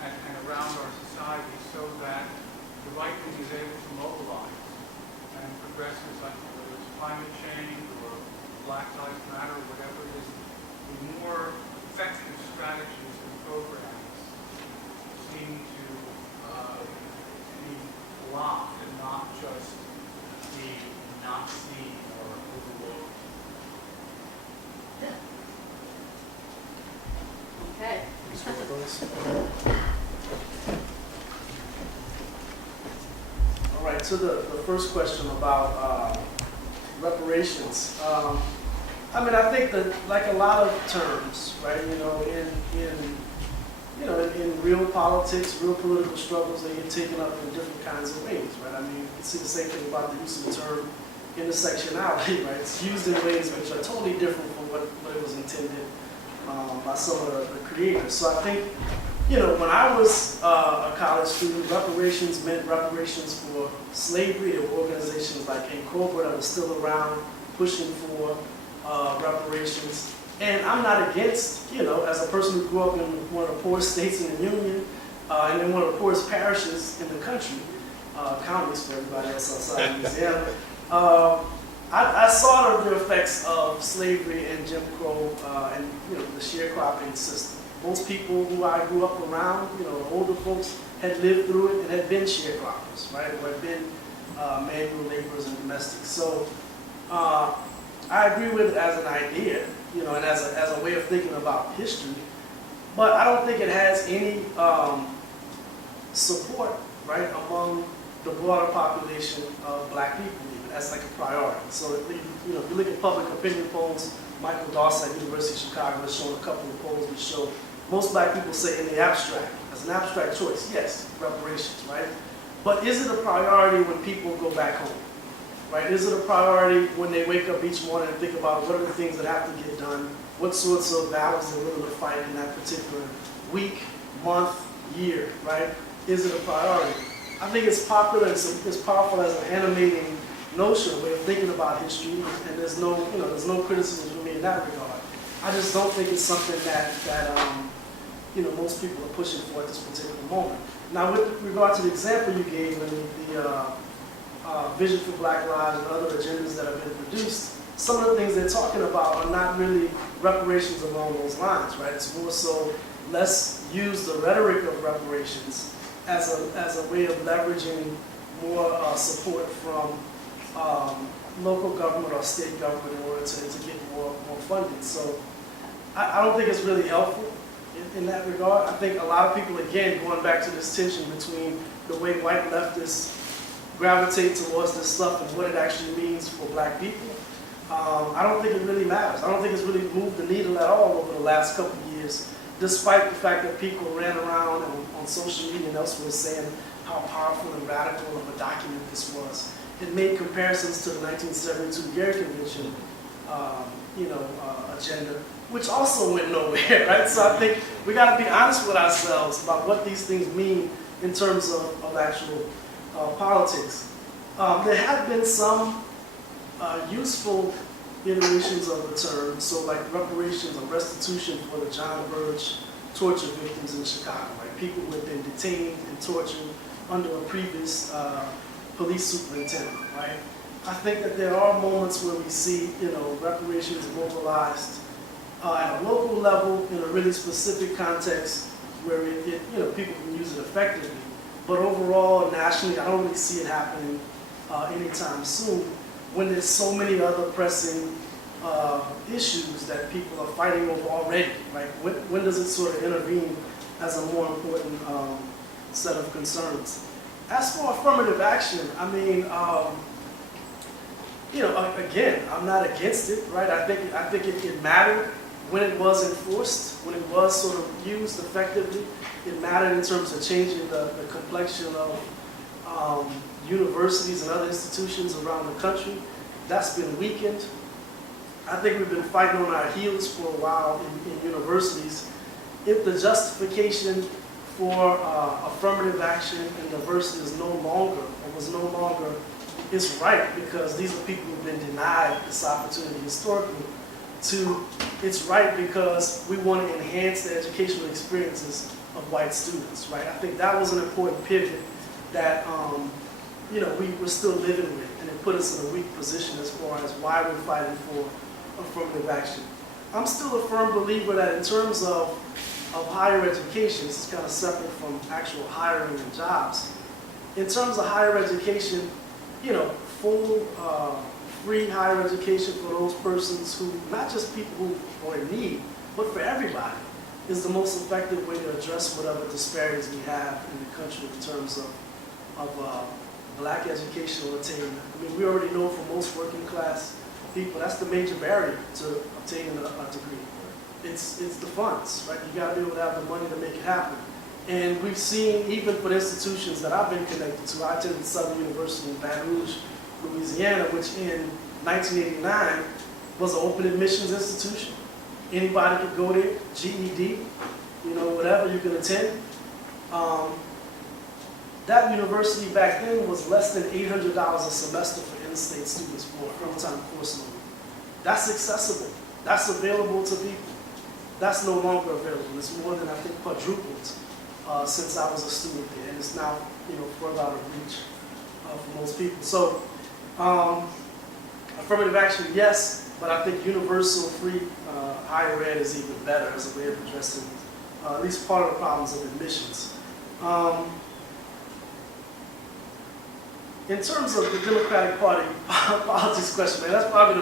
and around our society so that the right wing is able to mobilize, and progressives, like whether it's climate change or Black Lives Matter, or whatever it is, the more effective strategies and programs seem to be blocked and not just be not seen or overlooked. Okay. All right, to the first question about reparations. I think that, like a lot of terms, right, in real politics, real political struggles, they get taken up in different kinds of ways, right? You can see the same thing about the use of the term intersectionality, right? It's used in ways which are totally different from what it was intended by some of the creators. So I think, when I was a college student, reparations meant reparations for slavery. There were organizations like Cobra that were still around pushing for reparations. And I'm not against, as a person who grew up in one of the poorest states in the Union, and in one of the poorest parishes in the country, counties for everybody else outside of Louisiana, I saw the effects of slavery and Jim Crow and the sharecropping system. Most people who I grew up around, older folks, had lived through it and had been sharecroppers, right? Or had been manual laborers and domestics. So I agree with it as an idea, you know, and as a way of thinking about history, but I don't think it has any support, right, among the broader population of black people even. That's like a priority. So, you know, if you look at public opinion polls, Michael Dawson at University of Chicago has shown a couple of polls which show most black people say in the abstract, as an abstract choice, yes, reparations, right? But is it a priority when people go back home, right? Is it a priority when they wake up each morning and think about what are the things that have to get done, what sorts of battles they're willing to fight in that particular week, month, year, right? Is it a priority? I think it's popular, it's powerful as an animating notion, a way of thinking about history, and there's no, you know, there's no criticism from me in that regard. I just don't think it's something that you know, most people are pushing for at this particular moment. Now, with regard to the example you gave and the Vision for Black Lives and other agendas that have been produced, some of the things they're talking about are not really reparations along those lines, right? It's more so, let's use the rhetoric of reparations as a way of leveraging more support from local government or state government in order to get more funding. So I don't think it's really helpful in that regard. I think a lot of people, again, going back to this tension between the way white leftists gravitate towards this stuff and what it actually means for black people, I don't think it really matters. I don't think it's really moved the needle at all over the last couple of years, despite the fact that people ran around on social media and elsewhere saying how powerful and radical of a document this was. It made comparisons to the 1972 Gary Convention, agenda, which also went nowhere, right? So I think we got to be honest with ourselves about what these things mean in terms of actual politics. There have been some useful iterations of the term, so like reparations or restitution for the John Burge torture victims in Chicago, like people who have been detained and tortured under a previous police superintendent, right? I think that there are moments where we see, you know, reparations mobilized at a local level in a really specific context where people can use it effectively. But overall, nationally, I don't really see it happening anytime soon when there's so many other pressing issues that people are fighting over already. Like, when does it sort of intervene as a more important set of concerns? As for affirmative action, I mean, again, I'm not against it, right? I think it mattered when it was enforced, when it was sort of used effectively. It mattered in terms of changing the complexion of universities and other institutions around the country. That's been weakened. I think we've been fighting on our heels for a while in universities. If the justification for affirmative action and diversity is no longer, is right, because these are people who've been denied this opportunity historically, to it's right because we want to enhance the educational experiences of white students, right? I think that was an important pivot that we were still living with, and it put us in a weak position as far as why we're fighting for affirmative action. I'm still a firm believer that in terms of higher education, this is kind of separate from actual hiring and jobs. In terms of higher education, full free higher education for those persons who, not just people who are in need, but for everybody, is the most effective way to address whatever disparities we have in the country in terms of black educational attainment. I mean, we already know for most working class people, that's the major barrier to obtaining a degree. It's the funds, right? You got to be able to have the money to make it happen. And we've seen, even for the institutions that I've been connected to, I attended Southern University in Baton Rouge, Louisiana, which in 1989 was an open admissions institution. Anybody could go there, GED, whatever you could attend. That university back then was less than $800 a semester for in-state students for a full-time course load. That's accessible. That's available to people. That's no longer available. It's more than, I think, quadrupled since I was a student there, and it's now, further out of reach for most people. So, affirmative action, yes, but I think universal free higher ed is even better as a way of addressing at least part of the problems of admissions. in terms of the Democratic Party politics question, man, that's probably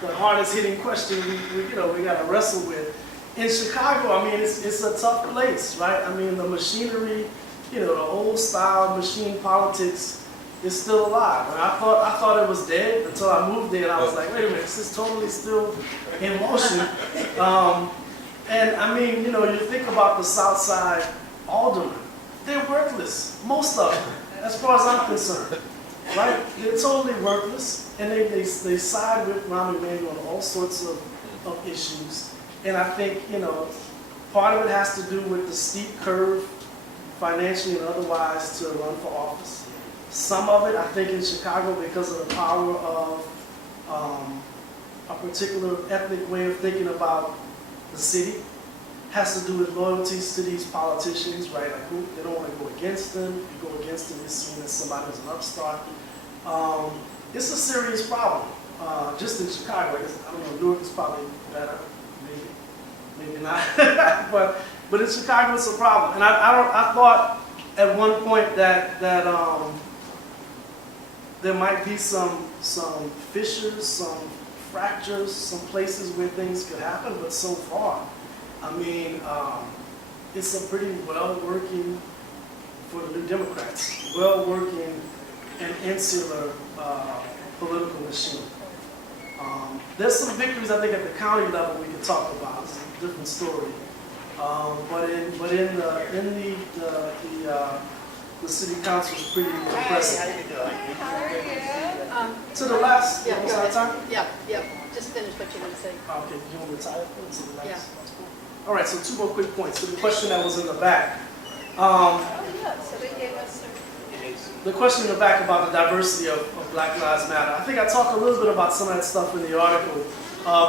the hardest hitting question we got to wrestle with. In Chicago, I mean, it's a tough place, right? I mean, the machinery, the old style machine politics is still alive. And I thought it was dead until I moved there, and I was like, wait a minute, this is totally still in motion. And I mean, you think about the South Side aldermen, they're worthless, most of them, as far as I'm concerned, right? They're totally worthless, and they side with Rahm Emanuel on all sorts of issues. And I think, part of it has to do with the steep curve, financially and otherwise, to run for office. Some of it, I think, in Chicago, because of the power of a particular ethnic way of thinking about the city, has to do with loyalties to these politicians, right? Like, they don't want to go against them. If you go against them, you're seen as somebody who's an upstart. It's a serious problem. Just in Chicago, I don't know, Newark is probably better. Maybe not, but in Chicago it's a problem. And I thought at one point that there might be some fissures, some fractures, some places where things could happen. But so far, I mean, it's a pretty well-working, for the New Democrats, well-working and insular political machine. There's some victories, I think, at the county level we can talk about. It's a different story. But in the city council is pretty impressive. How are you? To the last, Yeah, almost go out of ahead. time? Yeah. Just finish what you're going to say. Okay, you want to retire? To the last, Yeah. last point? All right, so 2 more quick points. So the question that was in the back. Oh, yeah, so they gave us The question in the back about the diversity of Black Lives Matter. I think I talked a little bit about some of that stuff in the article,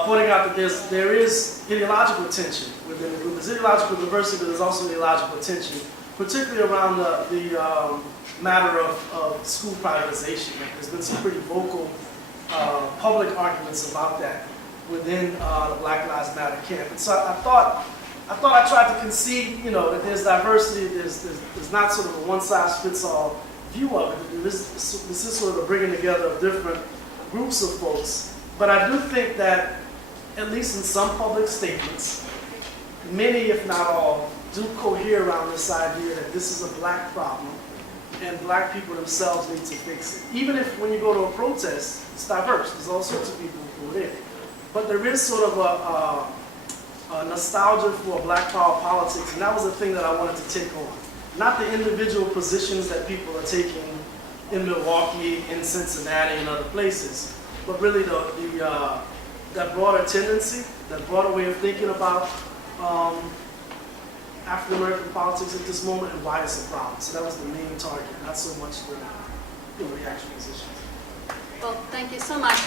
pointing out that there is ideological tension within the group. There's ideological diversity, but there's also ideological tension, particularly around the matter of school privatization. There's been some pretty vocal public arguments about that within the Black Lives Matter camp. And so I thought I tried to concede, that there's diversity. There's not sort of a one-size-fits-all view of it. This is sort of a bringing together of different groups of folks. But I do think that, at least in some public statements, many, if not all, do cohere around this idea that this is a black problem and black people themselves need to fix it. Even if when you go to a protest, it's diverse. There's all sorts of people who go there. But there is sort of a nostalgia for black power politics, and that was the thing that I wanted to take on. Not the individual positions that people are taking in Milwaukee, in Cincinnati, and other places, but really that broader tendency, that broader way of thinking about African American politics at this moment and why it's a problem. So that was the main target, not so much the reaction positions. Well, thank you so much.